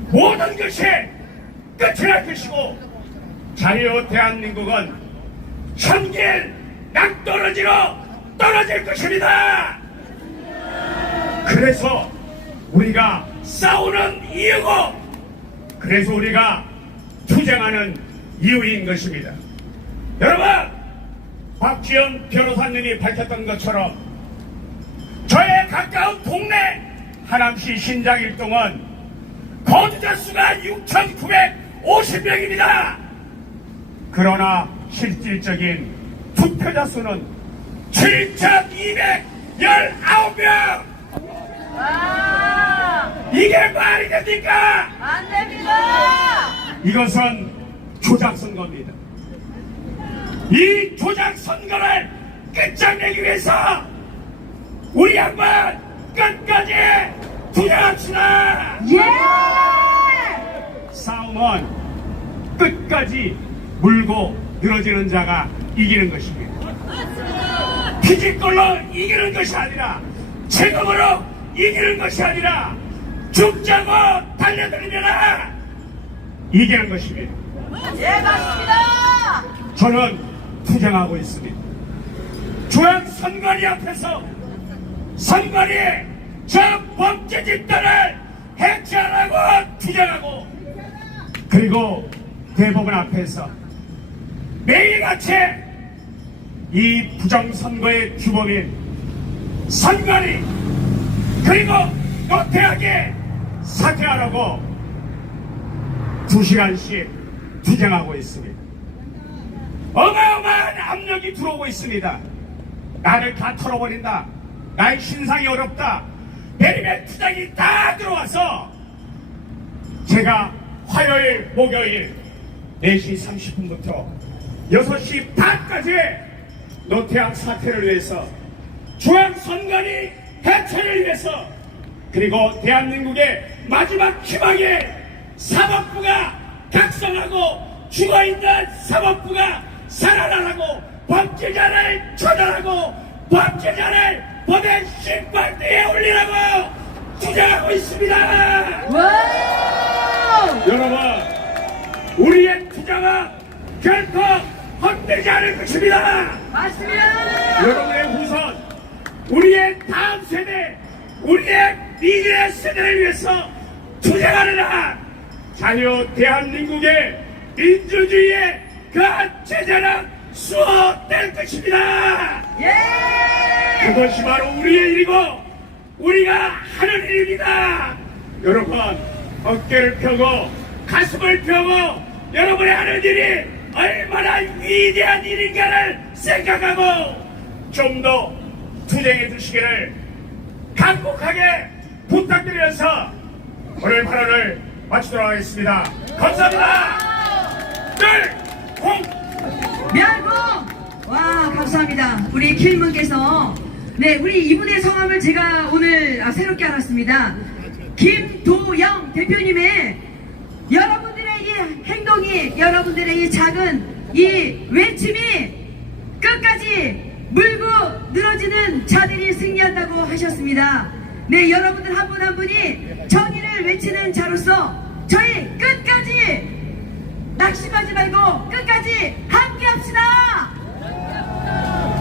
모든 것이 끝이 날 것이고 자유 대한민국은 천길 낙떨어지로 떨어질 것입니다. 그래서 우리가 싸우는 이유고 그래서 우리가 투쟁하는 이유인 것입니다. 여러분, 박지원 변호사님이 밝혔던 것처럼 저의 가까운 동네 하남시 신장일동은 거주자 수가 6,950명입니다. 그러나 실질적인 투표자 수는 7,219명. 이게 말이 됩니까? 안 됩니다. 이것은 조작선거입니다. 이 조작선거를 끝장내기 위해서 우리 한번 끝까지 투쟁합시다. 예! 싸움은 끝까지 물고 늘어지는 자가 이기는 것입니다. 피지컬로 이기는 것이 아니라 책임으로 이기는 것이 아니라 죽자고 달려들면 이기는 것입니다. 예, 맞습니다. 저는 투쟁하고 있습니다. 중앙선관위 앞에서 선관위 저 범죄 집단을 해체하라고 투쟁하고 그리고 대법원 앞에서 매일같이 이 부정선거의 주범인 선관위 그리고 노태하게 사퇴하라고 2시간씩 투쟁하고 있습니다. 어마어마한 압력이 들어오고 있습니다. 나를 다 털어버린다. 나의 신상이 어렵다. 내리면 투쟁이 다 들어와서 제가 화요일, 목요일 4시 30분부터 6시 반까지 노태양 사퇴를 위해서 중앙선관위 해체를 위해서 그리고 대한민국의 마지막 희망에 사법부가 각성하고 죽어있는 사법부가 살아나라고 범죄자를 처벌하고 범죄자를 법의 심판대에 올리라고 주장하고 있습니다. 여러분, 우리의 투쟁은 결코 헛되지 않을 것입니다. 맞습니다. 여러분의 후손, 우리의 다음 세대, 우리의 미래 세대를 위해서 투쟁하는 한 자유 대한민국의 민주주의의 그 제자는 수호될 것입니다. 예! 그것이 바로 우리의 일이고 우리가 하는 일입니다. 여러분, 어깨를 펴고 가슴을 펴고 여러분이 하는 일이 얼마나 위대한 일인가를 생각하고 좀 더 투쟁해 주시기를 간곡하게 부탁드려서 오늘 발언을 마치도록 하겠습니다. 감사합니다. 멸공! 와, 감사합니다. 우리 킬문께서 네, 우리 이분의 성함을 제가 오늘 새롭게 알았습니다. 김도영 대표님의 여러분들의 이 행동이, 여러분들의 이 작은 이 외침이 끝까지 물고 늘어지는 자들이 승리한다고 하셨습니다. 네, 여러분들 한 분 한 분이 정의를 외치는 자로서 저희 끝까지 낙심하지 말고 끝까지 함께 합시다.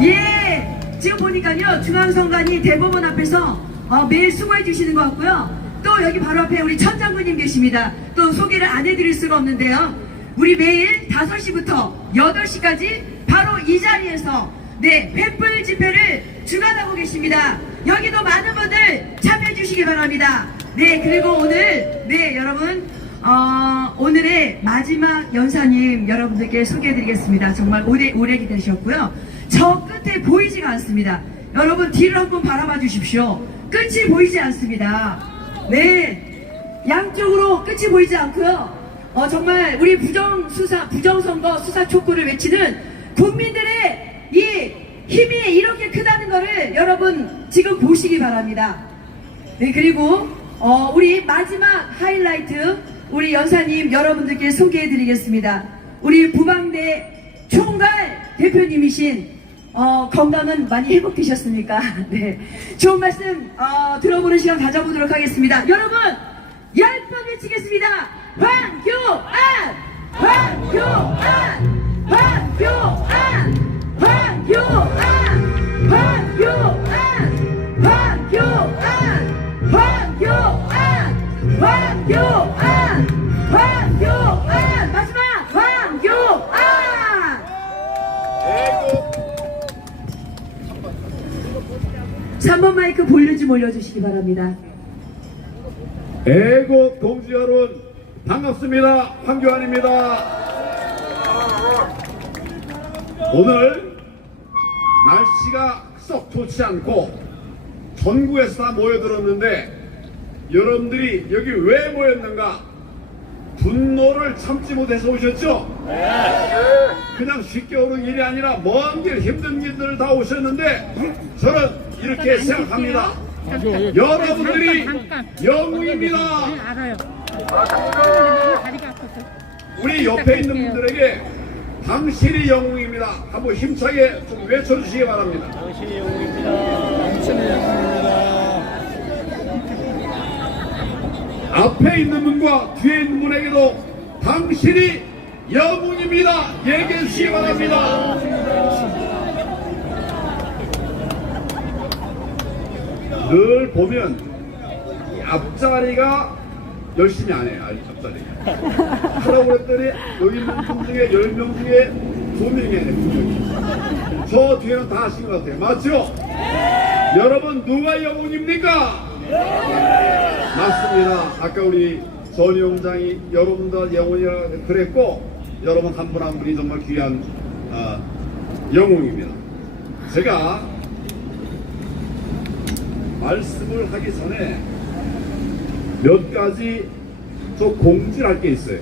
예, 지금 보니까요 중앙선관위 대법원 앞에서 매일 수고해 주시는 것 같고요. 또 여기 바로 앞에 우리 천장군님 계십니다. 또 소개를 안 해드릴 수가 없는데요. 우리 매일 5시부터 8시까지 바로 이 자리에서 네, 횃불 집회를 주관하고 계십니다. 여기도 많은 분들 참여해 주시기 바랍니다. 네, 그리고 오늘 네, 여러분 오늘의 마지막 연사님 여러분들께 소개해드리겠습니다. 정말 오래 기다리셨고요. 저 끝에 보이지가 않습니다. 여러분 뒤를 한번 바라봐 주십시오. 끝이 보이지 않습니다. 네, 양쪽으로 끝이 보이지 않고요. 정말 우리 부정선거 수사 촉구를 외치는 국민들의 이 힘이 이렇게 크다는 거를 여러분 지금 보시기 바랍니다. 네, 그리고 우리 마지막 하이라이트 우리 연사님 여러분들께 소개해 드리겠습니다. 우리 부방대 총괄 대표님이신 건강은 많이 회복되셨습니까? 네. 좋은 말씀 들어보는 시간 가져보도록 하겠습니다. 여러분, 10번 외치겠습니다. 황교안! 황교안! 황교안! 황교안! 황교안! 황교안! 황교안! 황교안! 황교안! 마지막! 황교안! 3번 마이크 볼륨 좀 올려주시기 바랍니다. 애국 동지 여러분 반갑습니다. 황교안입니다. 오늘 날씨가 썩 좋지 않고 전국에서 다 모여들었는데 여러분들이 여기 왜 모였는가? 분노를 참지 못해서 오셨죠? 그냥 쉽게 오는 일이 아니라 먼 길 힘든 길들 다 오셨는데 저는 이렇게 생각합니다. 여러분들이 영웅입니다. 우리 옆에 있는 분들에게 당신이 영웅입니다. 한번 힘차게 좀 외쳐주시기 바랍니다. 당신이 영웅입니다. 당신이 영웅입니다. 앞에 있는 분과 뒤에 있는 분에게도 당신이 영웅입니다. 얘기해 주시기 바랍니다. 늘 보면 이 앞자리가 열심히 안 해요. 앞자리가 하라고 그랬더니 여기 있는 분 중에 10명 중에 2명이 해요. 2명이. 저 뒤에는 다 하신 것 같아요. 맞죠? 여러분 누가 영웅입니까? 맞습니다. 아까 우리 전 위원장이 여러분들 영웅이라 그랬고 여러분 한 분 한 분이 정말 귀한 영웅입니다. 제가 말씀을 하기 전에 몇 가지 좀 공지를 할 게 있어요.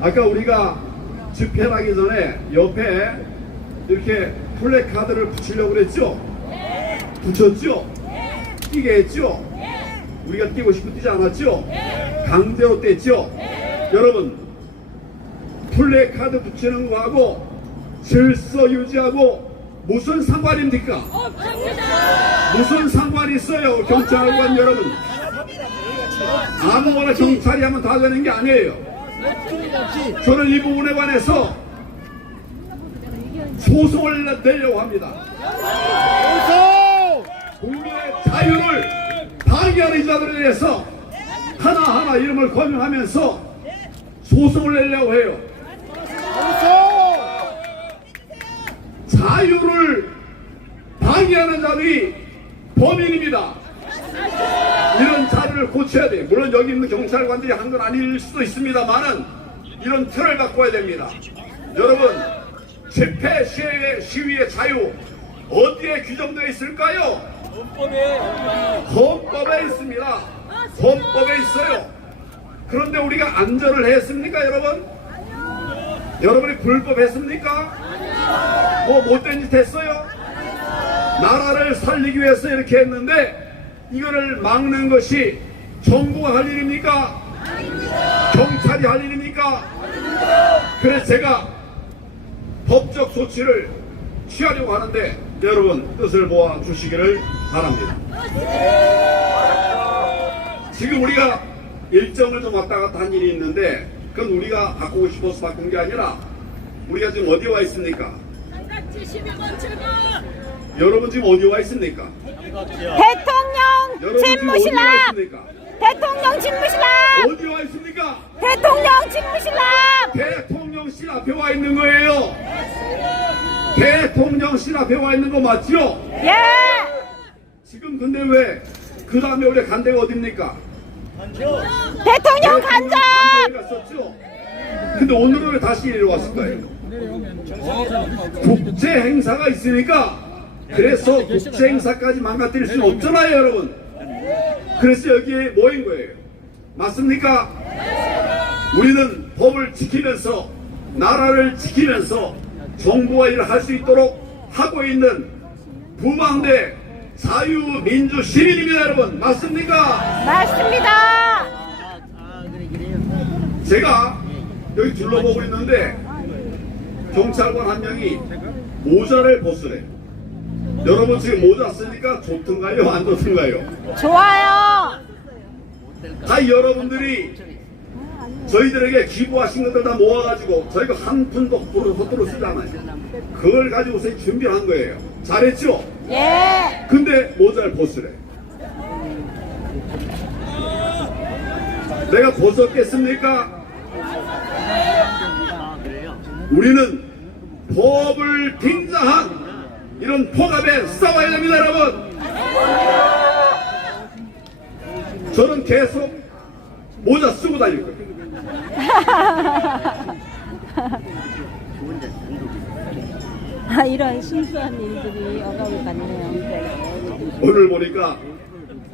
아까 우리가 집회를 하기 전에 옆에 이렇게 플래카드를 붙이려고 그랬죠? 붙였죠? 뛰게 했죠? 우리가 뛰고 싶고 뛰지 않았죠? 강제로 뗐죠? 여러분 플래카드 붙이는 거하고 질서 유지하고 무슨 상관입니까? 무슨 상관이 있어요? 경찰관 여러분 아무거나 경찰이 하면 다 되는 게 아니에요. 저는 이 부분에 관해서 소송을 내려고 합니다. 국민의 자유를 방해하는 자들에 대해서 하나하나 이름을 거명하면서 소송을 내려고 해요. 자유를 방해하는 자들이 범인입니다. 이런 자리를 고쳐야 돼요. 물론 여기 있는 경찰관들이 한 건 아닐 수도 있습니다만은 이런 틀을 바꿔야 됩니다. 여러분 집회 시위의 자유 어디에 규정되어 있을까요? 헌법에 있습니다. 헌법에 있어요. 그런데 우리가 안전을 했습니까 여러분? 여러분이 불법했습니까? 뭐 못된 짓 했어요? 나라를 살리기 위해서 이렇게 했는데 이거를 막는 것이 정부가 할 일입니까? 경찰이 할 일입니까? 그래서 제가 법적 조치를 취하려고 하는데 여러분 뜻을 모아 주시기를 바랍니다. 지금 우리가 일정을 좀 왔다 갔다 한 일이 있는데 그건 우리가 바꾸고 싶어서 바꾼 게 아니라 우리가 지금 어디 와 있습니까? 여러분 지금 어디 와 있습니까? 대통령 집무실람! 대통령 집무실람! 어디 와 있습니까? 대통령 집무실람! 대통령실 앞에 와 있는 거예요. 대통령실 앞에 와 있는 거 맞죠? 예! 지금 근데 왜 그 다음에 우리 간 데가 어딥니까? 대통령 간접! 갔었죠? 근데 오늘은 왜 다시 내려왔을 거예요? 국제 행사가 있으니까 그래서 국제 행사까지 망가뜨릴 수는 없잖아요 여러분. 그래서 여기에 모인 거예요. 맞습니까? 우리는 법을 지키면서 나라를 지키면서 정부가 일을 할 수 있도록 하고 있는 부망대 자유민주 시민입니다 여러분. 맞습니까? 맞습니다! 제가 여기 둘러보고 있는데 경찰관 한 명이 모자를 벗으래. 여러분 지금 모자 쓰니까 좋든가요? 안 좋든가요? 좋아요. 다 여러분들이 저희들에게 기부하신 것들 다 모아가지고 저희가 한 푼도 헛도로 쓰지 않아요. 그걸 가지고서 준비를 한 거예요. 잘했죠? 예. 근데 모자를 벗으래. 내가 벗었겠습니까? 우리는 법을 빙자한 이런 폭압에 싸워야 됩니다, 여러분. 저는 계속 모자 쓰고 다닐 거예요. 아, 이런 순수한 일들이 억압을 받네요. 오늘 보니까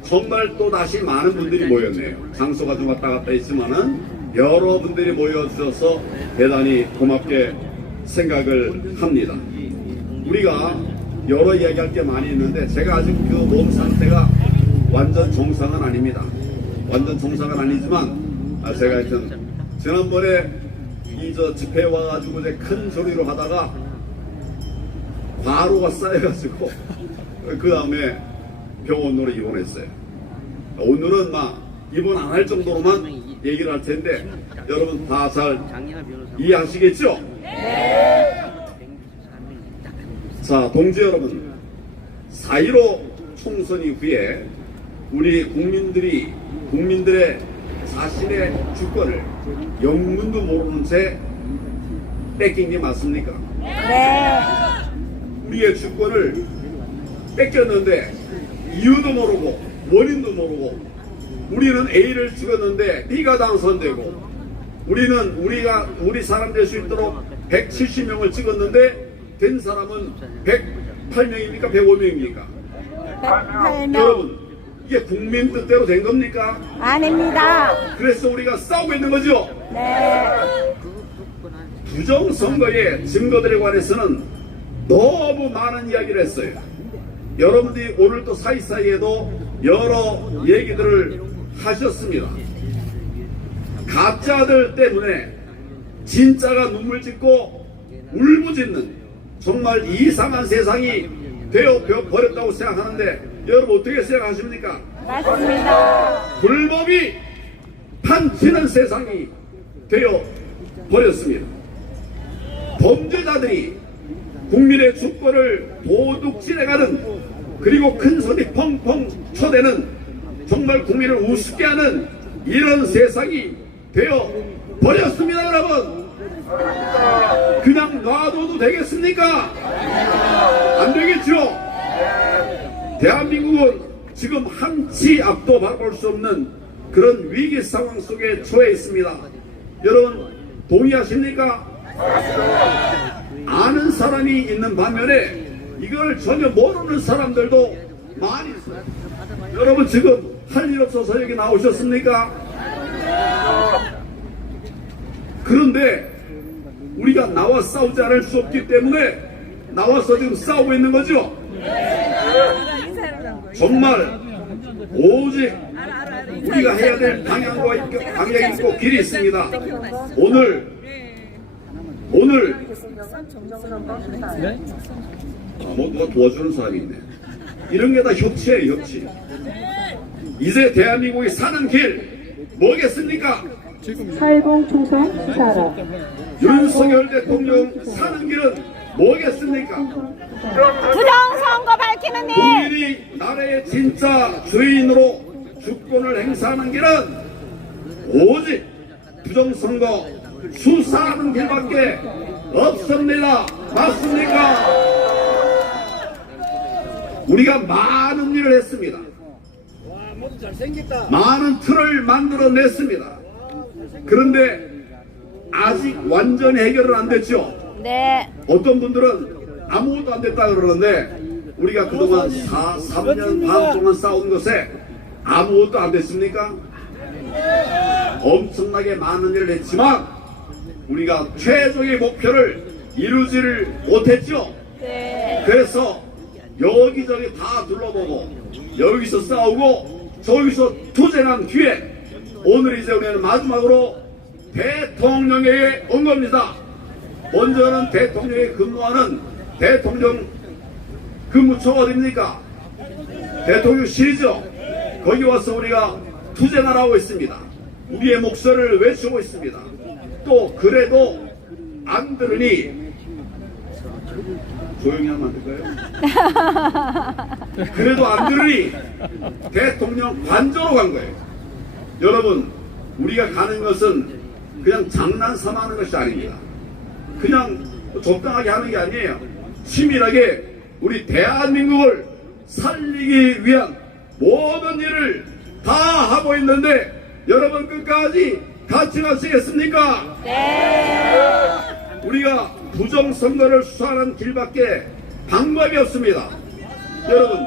정말 또 다시 많은 분들이 모였네요. 장소가 좀 왔다 갔다 있지만은 여러분들이 모여주셔서 대단히 고맙게 생각을 합니다. 우리가 여러 이야기할 게 많이 있는데 제가 아직 그 몸 상태가 완전 정상은 아닙니다. 완전 정상은 아니지만 제가 하여튼 지난번에 이 저 집회에 와가지고 이제 큰 소리로 하다가 과로가 쌓여가지고 그 다음에 병원으로 입원했어요. 오늘은 막 입원 안 할 정도로만 얘기를 할 텐데 여러분 다 잘 이해하시겠죠? 자, 동지 여러분, 4.15 총선 이후에 우리 국민들의 자신의 주권을 영문도 모르는 채 뺏긴 게 맞습니까? 네. 우리의 주권을 뺏겼는데 이유도 모르고 원인도 모르고 우리는 A를 찍었는데 B가 당선되고 우리 사람 될 수 있도록 170명을 찍었는데 된 사람은 108명입니까? 105명입니까? 108명. 여러분, 이게 국민 뜻대로 된 겁니까? 아닙니다. 그래서 우리가 싸우고 있는 거죠? 네. 부정선거의 증거들에 관해서는 너무 많은 이야기를 했어요. 여러분들이 오늘 또 사이사이에도 여러 얘기들을 하셨습니다. 가짜들 때문에 진짜가 눈물 짓고 울부짖는 정말 이상한 세상이 되어 버렸다고 생각하는데 여러분 어떻게 생각하십니까? 맞습니다. 불법이 판치는 세상이 되어 버렸습니다. 범죄자들이 국민의 주권을 도둑질해가는 그리고 큰 소리 펑펑 쳐대는 정말 국민을 우습게 하는 이런 세상이 되어 버렸습니다, 여러분. 그냥 놔둬도 되겠습니까? 안 되겠죠? 대한민국은 지금 한치 앞도 바라볼 수 없는 그런 위기 상황 속에 처해 있습니다. 여러분 동의하십니까? 아는 사람이 있는 반면에 이걸 전혀 모르는 사람들도 많이 있어요. 여러분 지금 할 일 없어서 여기 나오셨습니까? 그런데 우리가 나와 싸우지 않을 수 없기 때문에 나와서 지금 싸우고 있는 거죠? 정말 오직 우리가 해야 될 방향이 있고 길이 있습니다. 오늘 뭐 누가 도와주는 사람이 있네. 이런 게 다 협치예요, 협치. 이제 대한민국이 사는 길 뭐겠습니까? 살공충성 수사라. 윤석열 대통령 사는 길은 뭐겠습니까? 부정선거 밝히는 일. 국민이 나라의 진짜 주인으로 주권을 행사하는 길은 오직 부정선거 수사하는 길밖에 없습니다. 맞습니까? 우리가 많은 일을 했습니다. 많은 틀을 만들어냈습니다. 그런데 아직 완전히 해결은 안 됐죠. 네. 어떤 분들은 아무것도 안 됐다 그러는데 우리가 그동안 3년 반 동안 싸운 것에 아무것도 안 됐습니까? 엄청나게 많은 일을 했지만 우리가 최종의 목표를 이루지를 못했죠. 네. 그래서 여기저기 다 둘러보고 여기서 싸우고 저기서 투쟁한 뒤에 오늘 이제 우리는 마지막으로 대통령에게 온 겁니다. 먼저는 대통령에 근무하는 대통령 근무처가 어딥니까? 대통령실이죠. 거기 와서 우리가 투쟁을 하고 있습니다. 우리의 목소리를 외치고 있습니다. 또 그래도 안 들으니 조용히 하면 안 될까요? 그래도 안 들으니 대통령 관저로 간 거예요. 여러분, 우리가 가는 것은 그냥 장난삼아 하는 것이 아닙니다. 그냥 적당하게 하는 게 아니에요. 치밀하게 우리 대한민국을 살리기 위한 모든 일을 다 하고 있는데 여러분 끝까지 같이 가시겠습니까? 네. 우리가 부정선거를 수사하는 길밖에 방법이 없습니다. 여러분,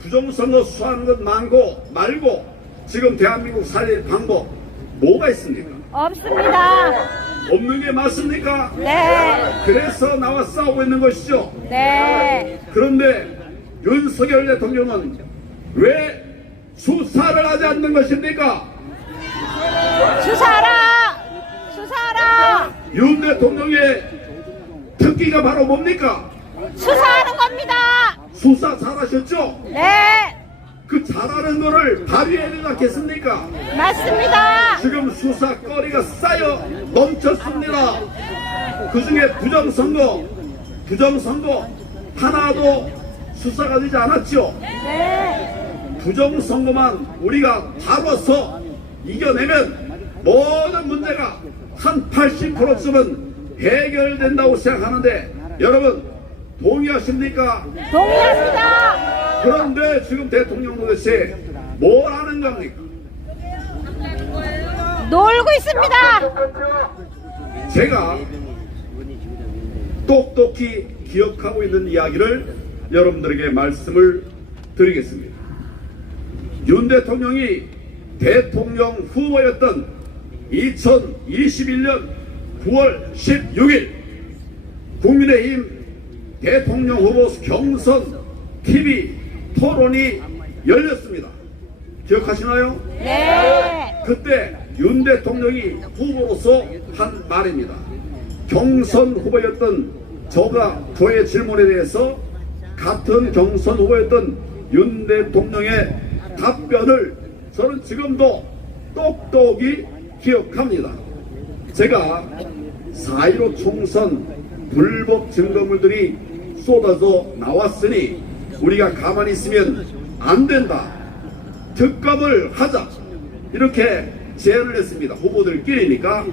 부정선거 수사하는 것 말고 지금 대한민국 살릴 방법 뭐가 있습니까? 없습니다. 없는 게 맞습니까? 네. 그래서 나와 싸우고 있는 것이죠. 네. 그런데 윤석열 대통령은 왜 수사를 하지 않는 것입니까? 수사하라! 수사하라! 윤 대통령의 특기가 바로 뭡니까? 수사하는 겁니다. 수사 잘하셨죠? 네. 그 잘하는 거를 발휘해야 되지 않겠습니까? 맞습니다. 지금 수사거리가 쌓여 넘쳤습니다. 그 중에 부정선거 하나도 수사가 되지 않았죠? 네. 부정선거만 우리가 다뤄서 이겨내면 모든 문제가 한 80%쯤은 해결된다고 생각하는데 여러분 동의하십니까? 동의합니다. 그런데 지금 대통령 도대체 뭘 하는 겁니까? 놀고 있습니다. 제가 똑똑히 기억하고 있는 이야기를 여러분들에게 말씀을 드리겠습니다. 윤 대통령이 대통령 후보였던 2021년 9월 16일 국민의힘 대통령 후보 경선 TV 토론이 열렸습니다. 기억하시나요? 네. 그때 윤 대통령이 후보로서 한 말입니다. 경선 후보였던 저의 질문에 대해서 같은 경선 후보였던 윤 대통령의 답변을 저는 지금도 똑똑히 기억합니다. 제가 4.15 총선 불법 증거물들이 쏟아져 나왔으니 우리가 가만히 있으면 안 된다. 특검을 하자. 이렇게 제안을 했습니다. 후보들끼리니까.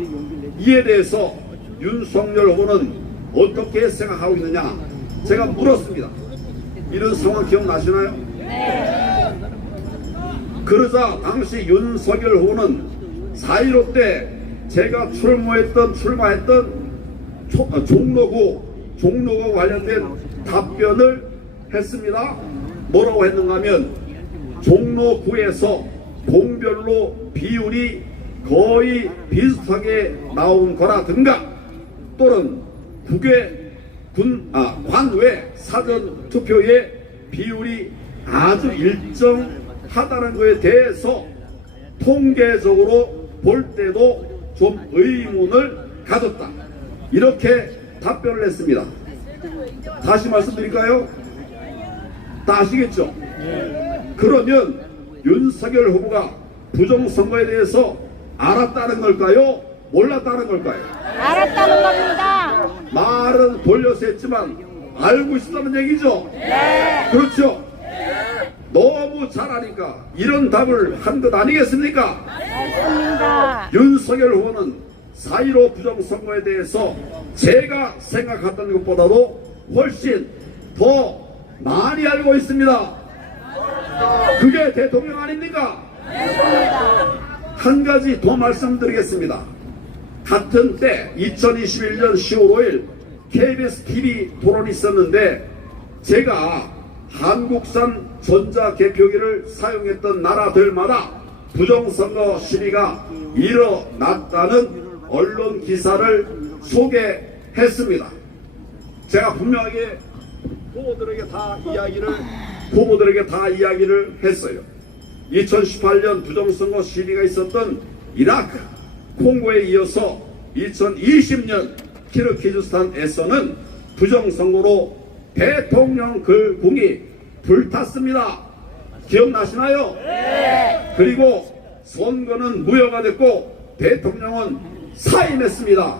이에 대해서 윤석열 후보는 어떻게 생각하고 있느냐 제가 물었습니다. 이런 상황 기억나시나요? 네. 그러자 당시 윤석열 후보는 4.15 때 제가 출마했던 종로구 관련된 답변을 했습니다. 뭐라고 했는가 하면 종로구에서 동별로 비율이 거의 비슷하게 나온 거라든가 또는 관외 사전 투표의 비율이 아주 일정하다는 것에 대해서 통계적으로 볼 때도 좀 의문을 가졌다. 이렇게 답변을 했습니다. 다시 말씀드릴까요? 다 아시겠죠? 그러면 윤석열 후보가 부정선거에 대해서 알았다는 걸까요? 몰랐다는 걸까요? 알았다는 겁니다. 말은 돌려서 했지만 알고 있었다는 얘기죠? 네. 그렇죠? 너무 잘하니까 이런 답을 한 것 아니겠습니까? 맞습니다. 윤석열 후보는 4.15 부정선거에 대해서 제가 생각했던 것보다도 훨씬 더 많이 알고 있습니다. 그게 대통령 아닙니까? 한 가지 더 말씀드리겠습니다. 같은 때 2021년 10월 5일 KBS TV 토론이 있었는데 제가 한국산 전자개표기를 사용했던 나라들마다 부정선거 시비가 일어났다는 언론 기사를 소개했습니다. 제가 분명하게 후보들에게 다 이야기를 했어요. 2018년 부정선거 시비가 있었던 이라크, 콩고에 이어서 2020년 키르기즈스탄에서는 부정선거로 대통령 그 궁이 불탔습니다. 기억나시나요? 네. 그리고 선거는 무효가 됐고 대통령은 사임했습니다.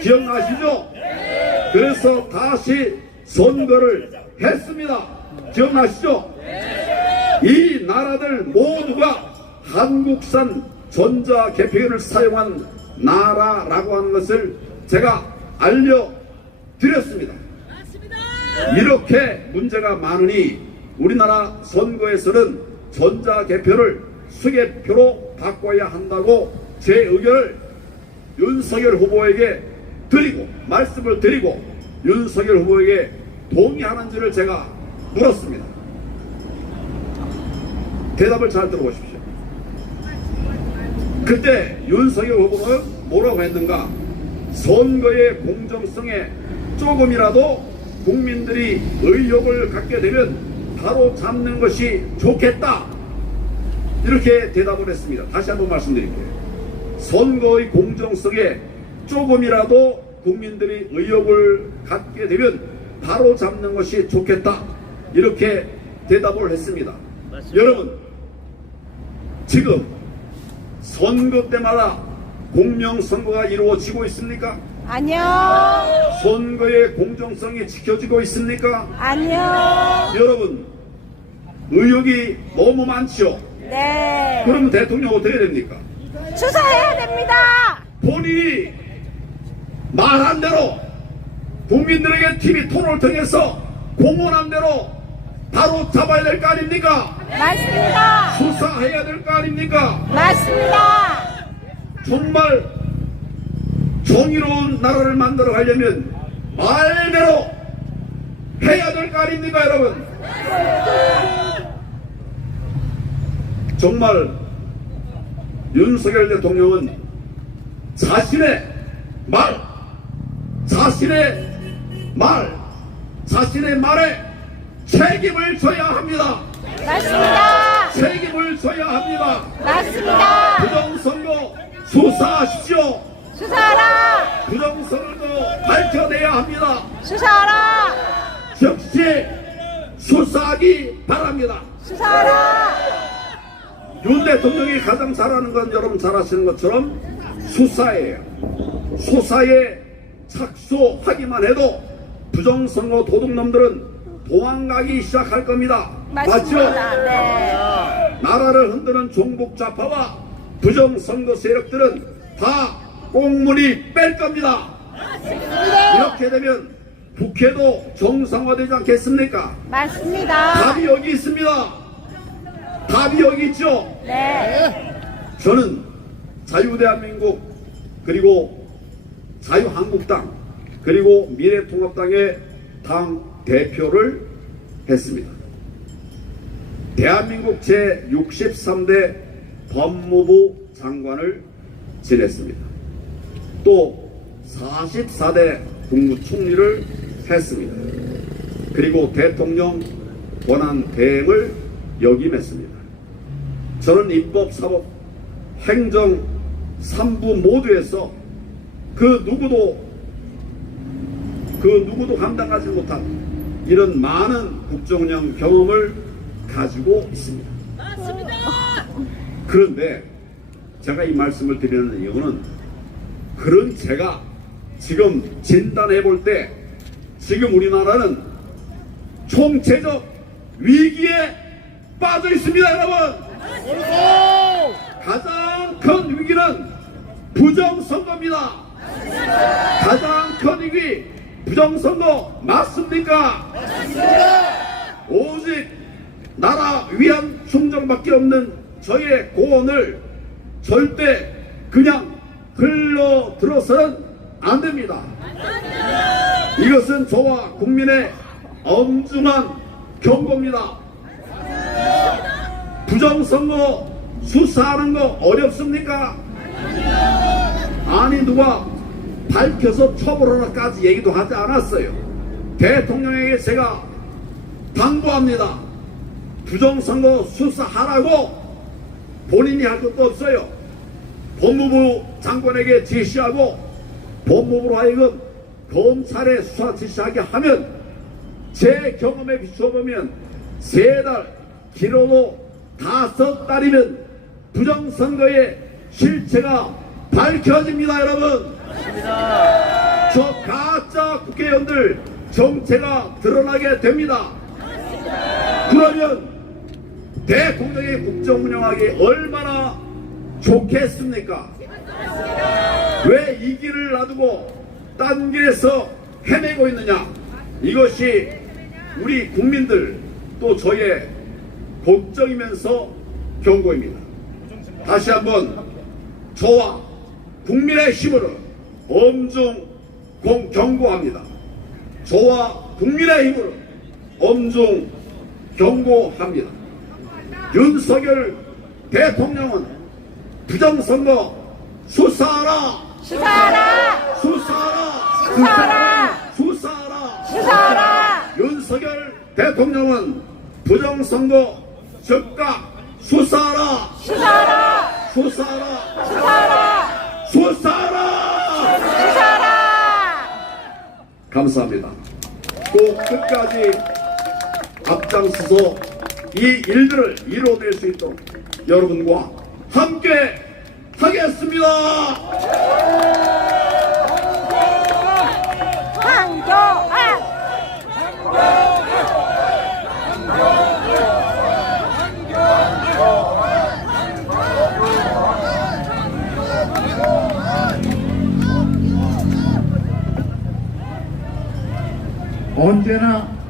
기억나시죠? 네. 그래서 다시 선거를 했습니다. 기억나시죠? 네. 이 나라들 모두가 한국산 전자개표기를 사용한 나라라고 하는 것을 제가 알려드렸습니다. 이렇게 문제가 많으니 우리나라 선거에서는 전자개표를 수개표로 바꿔야 한다고 제 의견을 윤석열 후보에게 드리고 말씀을 드리고 윤석열 후보에게 동의하는지를 제가 물었습니다. 대답을 잘 들어보십시오. 그때 윤석열 후보는 뭐라고 했는가? 선거의 공정성에 조금이라도 국민들이 의욕을 갖게 되면 바로 잡는 것이 좋겠다. 이렇게 대답을 했습니다. 다시 한번 말씀드릴게요. 선거의 공정성에 조금이라도 국민들이 의욕을 갖게 되면 바로 잡는 것이 좋겠다. 이렇게 대답을 했습니다. 맞습니다. 여러분, 지금 선거 때마다 공명선거가 이루어지고 있습니까? 아니요. 선거의 공정성이 지켜지고 있습니까? 아니요. 여러분, 의혹이 너무 많죠? 네. 그러면 대통령 어떻게 됩니까? 수사해야 됩니다. 본인이 말한 대로 국민들에게 TV 토론을 통해서 공언한 대로 바로 잡아야 될 거 아닙니까? 맞습니다. 수사해야 될 거 아닙니까? 맞습니다. 정말 정의로운 나라를 만들어 가려면 말대로 해야 될 거 아닙니까, 여러분? 정말 윤석열 대통령은 자신의 말에 책임을 져야 합니다. 맞습니다. 책임을 져야 합니다. 맞습니다. 부정선거 수사하십시오. 수사하라. 부정선거도 밝혀내야 합니다. 수사하라. 즉시 수사하기 바랍니다. 수사하라. 윤 대통령이 가장 잘하는 건 여러분 잘 아시는 것처럼 수사예요. 수사에 착수하기만 해도 부정선거 도둑놈들은 도망가기 시작할 겁니다. 맞죠? 네. 나라를 흔드는 종북좌파와 부정선거 세력들은 다 꽁무니 뺄 겁니다. 이렇게 되면 국회도 정상화되지 않겠습니까? 맞습니다. 답이 여기 있습니다. 답이 여기 있죠? 네. 저는 자유대한민국 그리고 자유한국당 그리고 미래통합당의 당 대표를 했습니다. 대한민국 제63대 법무부 장관을 지냈습니다. 또 44대 국무총리를 했습니다. 그리고 대통령 권한 대행을 역임했습니다. 저는 입법, 사법, 행정 3부 모두에서 그 누구도 감당하지 못한 이런 많은 국정운영 경험을 가지고 있습니다. 맞습니다. 그런데 제가 이 말씀을 드리는 이유는 그런 제가 지금 진단해 볼 때 지금 우리나라는 총체적 위기에 빠져 있습니다, 여러분. 가장 큰 위기는 부정선거입니다. 가장 큰 위기 부정선거 맞습니까? 오직 나라 위안 충정밖에 없는 저희의 고언을 절대 그냥 흘러들어서는 안 됩니다. 이것은 저와 국민의 엄중한 경고입니다. 부정선거 수사하는 거 어렵습니까? 아니 누가 밝혀서 처벌하라까지 얘기도 하지 않았어요. 대통령에게 제가 당부합니다. 부정선거 수사하라고 본인이 할 것도 없어요. 법무부 장관에게 지시하고 법무부로 하여금 검찰에 수사 지시하게 하면 제 경험에 비춰보면 3달, 길어도 5달이면 부정선거의 실체가 밝혀집니다, 여러분. 저 가짜 국회의원들 정체가 드러나게 됩니다. 그러면 대통령의 국정 운영하기 얼마나 좋겠습니까? 왜 이 길을 놔두고 딴 길에서 헤매고 있느냐? 이것이 우리 국민들 또 저의 걱정이면서 경고입니다. 다시 한번 저와 국민의 힘으로 엄중 경고합니다. 저와 국민의 힘으로 엄중 경고합니다. 윤석열 대통령은 부정선거 수사하라! 수사하라! 수사하라! 수사하라! 수사하라! 수사하라! 윤석열 대통령은 부정선거 즉각 수사하라! 수사하라! 수사하라! 수사하라! 수사하라! 수사하라! 감사합니다. 꼭 끝까지 앞장서서 이 일들을 이뤄낼 수 있도록 여러분과 함께 하겠습니다. 황교안!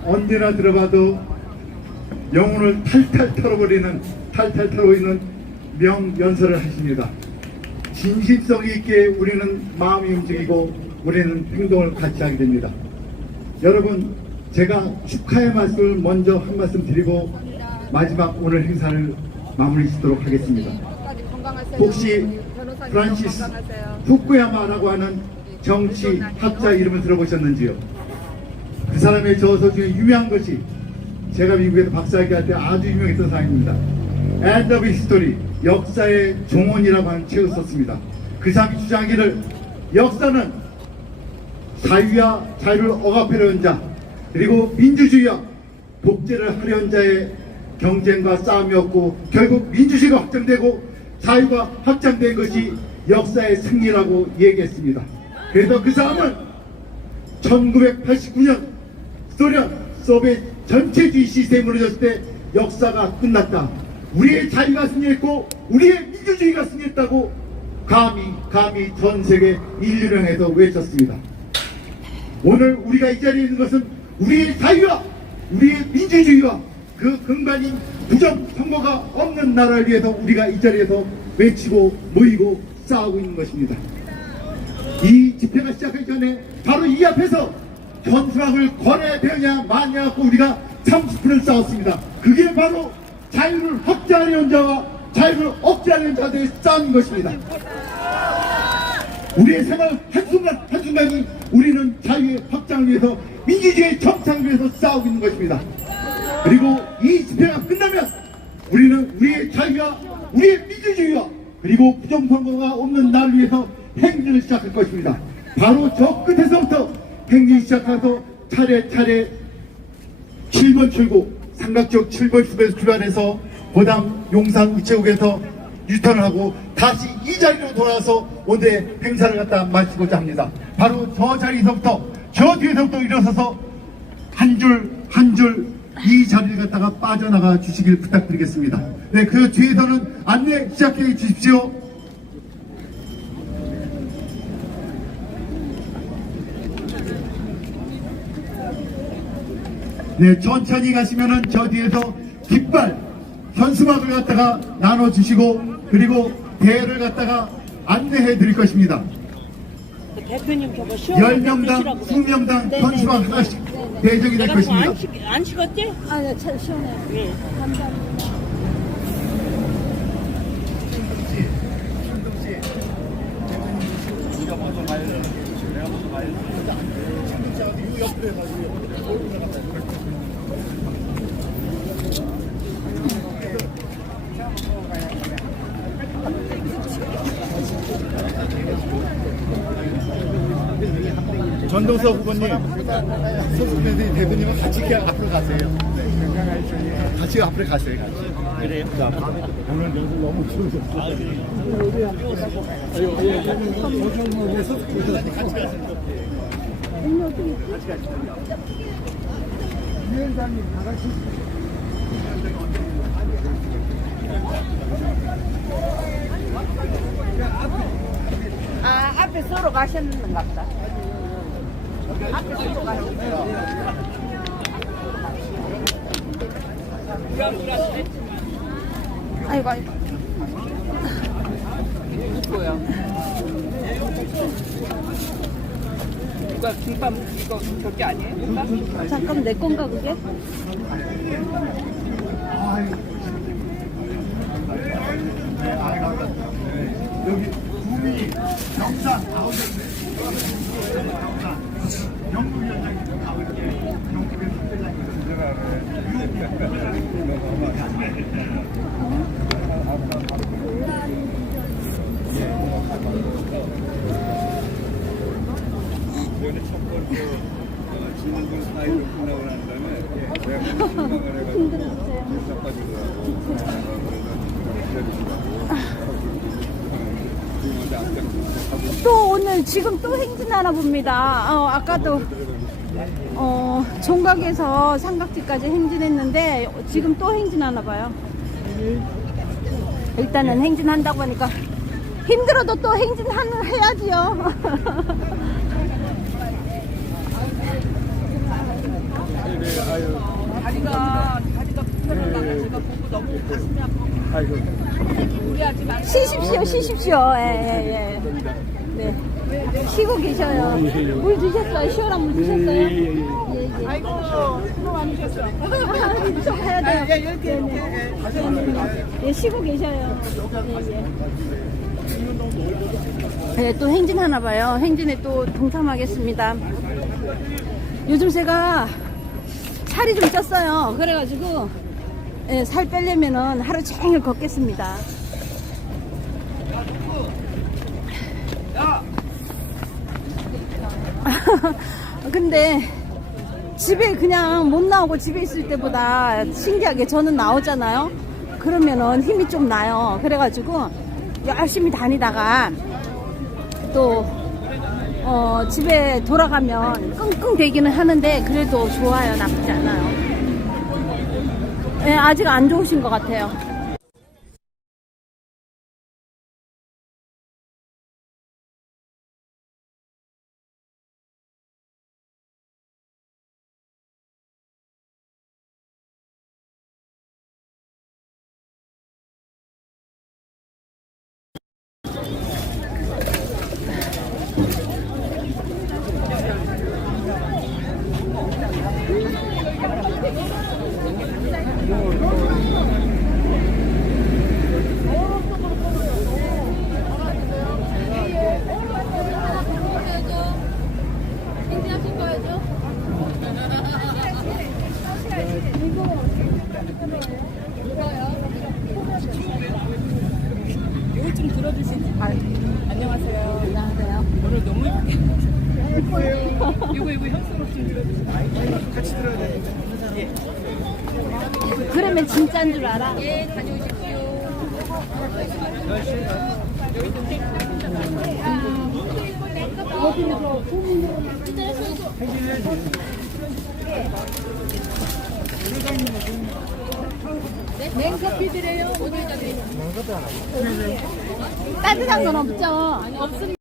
언제나 들어가도 영혼을 탈탈 털어버리는 명연설을 하십니다. 진실성 있게 우리는 마음이 움직이고 우리는 행동을 같이 하게 됩니다. 여러분, 제가 축하의 말씀을 먼저 한 말씀 드리고 마지막 오늘 행사를 마무리 짓도록 하겠습니다. 혹시 프란시스 후쿠야마라고 하는 정치 학자 이름을 들어보셨는지요? 그 사람의 저서 중에 유명한 것이 제가 미국에서 박사학위 할 때 아주 유명했던 사람입니다. End of History, 역사의 종언이라고 하는 책을 썼습니다. 그 사람이 주장하기를 역사는 자유와 자유를 억압하려는 자, 그리고 민주주의와 독재를 하려는 자의 경쟁과 싸움이었고 결국 민주주의가 확정되고 자유가 확장된 것이 역사의 승리라고 얘기했습니다. 그래서 그 사람은 1989년 소비에트 전체주의 시스템이 무너졌을 때 역사가 끝났다. 우리의 자유가 승리했고 우리의 민주주의가 승리했다고 감히 전 세계 인류를 향해서 외쳤습니다. 오늘 우리가 이 자리에 있는 것은 우리의 자유와 우리의 민주주의와 그 근간인 부정선거가 없는 나라를 위해서 우리가 이 자리에서 외치고 모이고 싸우고 있는 것입니다. 이 집회가 시작하기 전에 바로 이 앞에서 현수막을 권해야 되느냐 마냐 갖고 우리가 30분을 싸웠습니다. 그게 바로 자유를 확장하려는 자와 자유를 억제하려는 자들의 싸움인 것입니다. 우리의 생활 한순간이 우리는 자유의 확장을 위해서 민주주의의 정착을 위해서 싸우고 있는 것입니다. 그리고 이 집회가 끝나면 우리는 우리의 자유와 우리의 민주주의와 그리고 부정선거가 없는 나를 위해서 행진을 시작할 것입니다. 바로 저 끝에서부터 행진이 시작해서 차례차례 7번 출구 삼각지역 7번 출구에서 출발해서 고담 용산 우체국에서 유턴을 하고 다시 이 자리로 돌아와서 오늘의 행사를 갖다 마치고자 합니다. 바로 저 자리에서부터 저 뒤에서부터 일어서서 한 줄 이 자리를 갖다가 빠져나가 주시길 부탁드리겠습니다. 네, 그 뒤에서는 안내 시작해 주십시오. 네, 천천히 가시면은 저 뒤에서 깃발, 현수막을 갖다가 나눠주시고 그리고 대회를 갖다가 안내해 드릴 것입니다. 대표님 저거 시원하게 10명당, 드시라고 20명당 네, 현수막 네. 하나씩 배정이 될 내가 것입니다. 안 식었지? 아, 네, 참 시원해요. 네. 감사합니다. 안동석 후보님, 서수빈 대표님은 같이 그냥 앞으로 가세요. 네. 같이 앞으로 가세요. 같이. 그래요? 자, 오늘 너무 추우셨어. 같이 가세요. 같이 가세요. 위원장님 다 같이. 아, 앞에 서로 가셨는가 보다. 앞에 서로 가셨어요. 아이고, 아이고. 누구야? 이거 김밥 이거 저게 아니에요? 김밥? 잠깐 내 건가 그게? 여기 구미, 경산, 아우정네. 영국위원장님 가볼게요. 영국의 또 오늘 지금 또 행진하나 봅니다. 아까도 종각에서 삼각지까지 행진했는데 지금 또 행진하나 봐요. 일단은 행진한다고 하니까 힘들어도 또 행진해야지요. 다리가 불편하다가 제가 보고 너무 가슴이 아프고. 쉬십시오. 예. 네. 쉬고 계셔요. 물 드셨어요? 시원한 물 드셨어요? 예. 아이고, 수고 많으셨어요. 좀 해야 돼요. 이렇게. 예, 쉬고 계셔요. 예, 또 행진하나 봐요. 행진에 또 동참하겠습니다. 요즘 제가 살이 좀 쪘어요. 그래가지고 예, 살 빼려면은 하루 종일 걷겠습니다. 근데 집에 그냥 못 나오고 집에 있을 때보다 신기하게 저는 나오잖아요. 그러면은 힘이 좀 나요. 그래가지고 열심히 다니다가 또 집에 돌아가면 끙끙대기는 하는데 그래도 좋아요. 나쁘지 않아요. 예, 아직 안 좋으신 것 같아요. 이거 좀 들어주시지. 안녕하세요. 안녕하세요. 오늘 너무 예쁘게. 이거 형수로 좀 들어주세요. 같이 들어야 돼. 그러면 진짜인 줄 알아? 예, 다녀오십시오. 냉커피 드려요? 어디다 드려요? 따뜻한 건 없죠? 없습니다.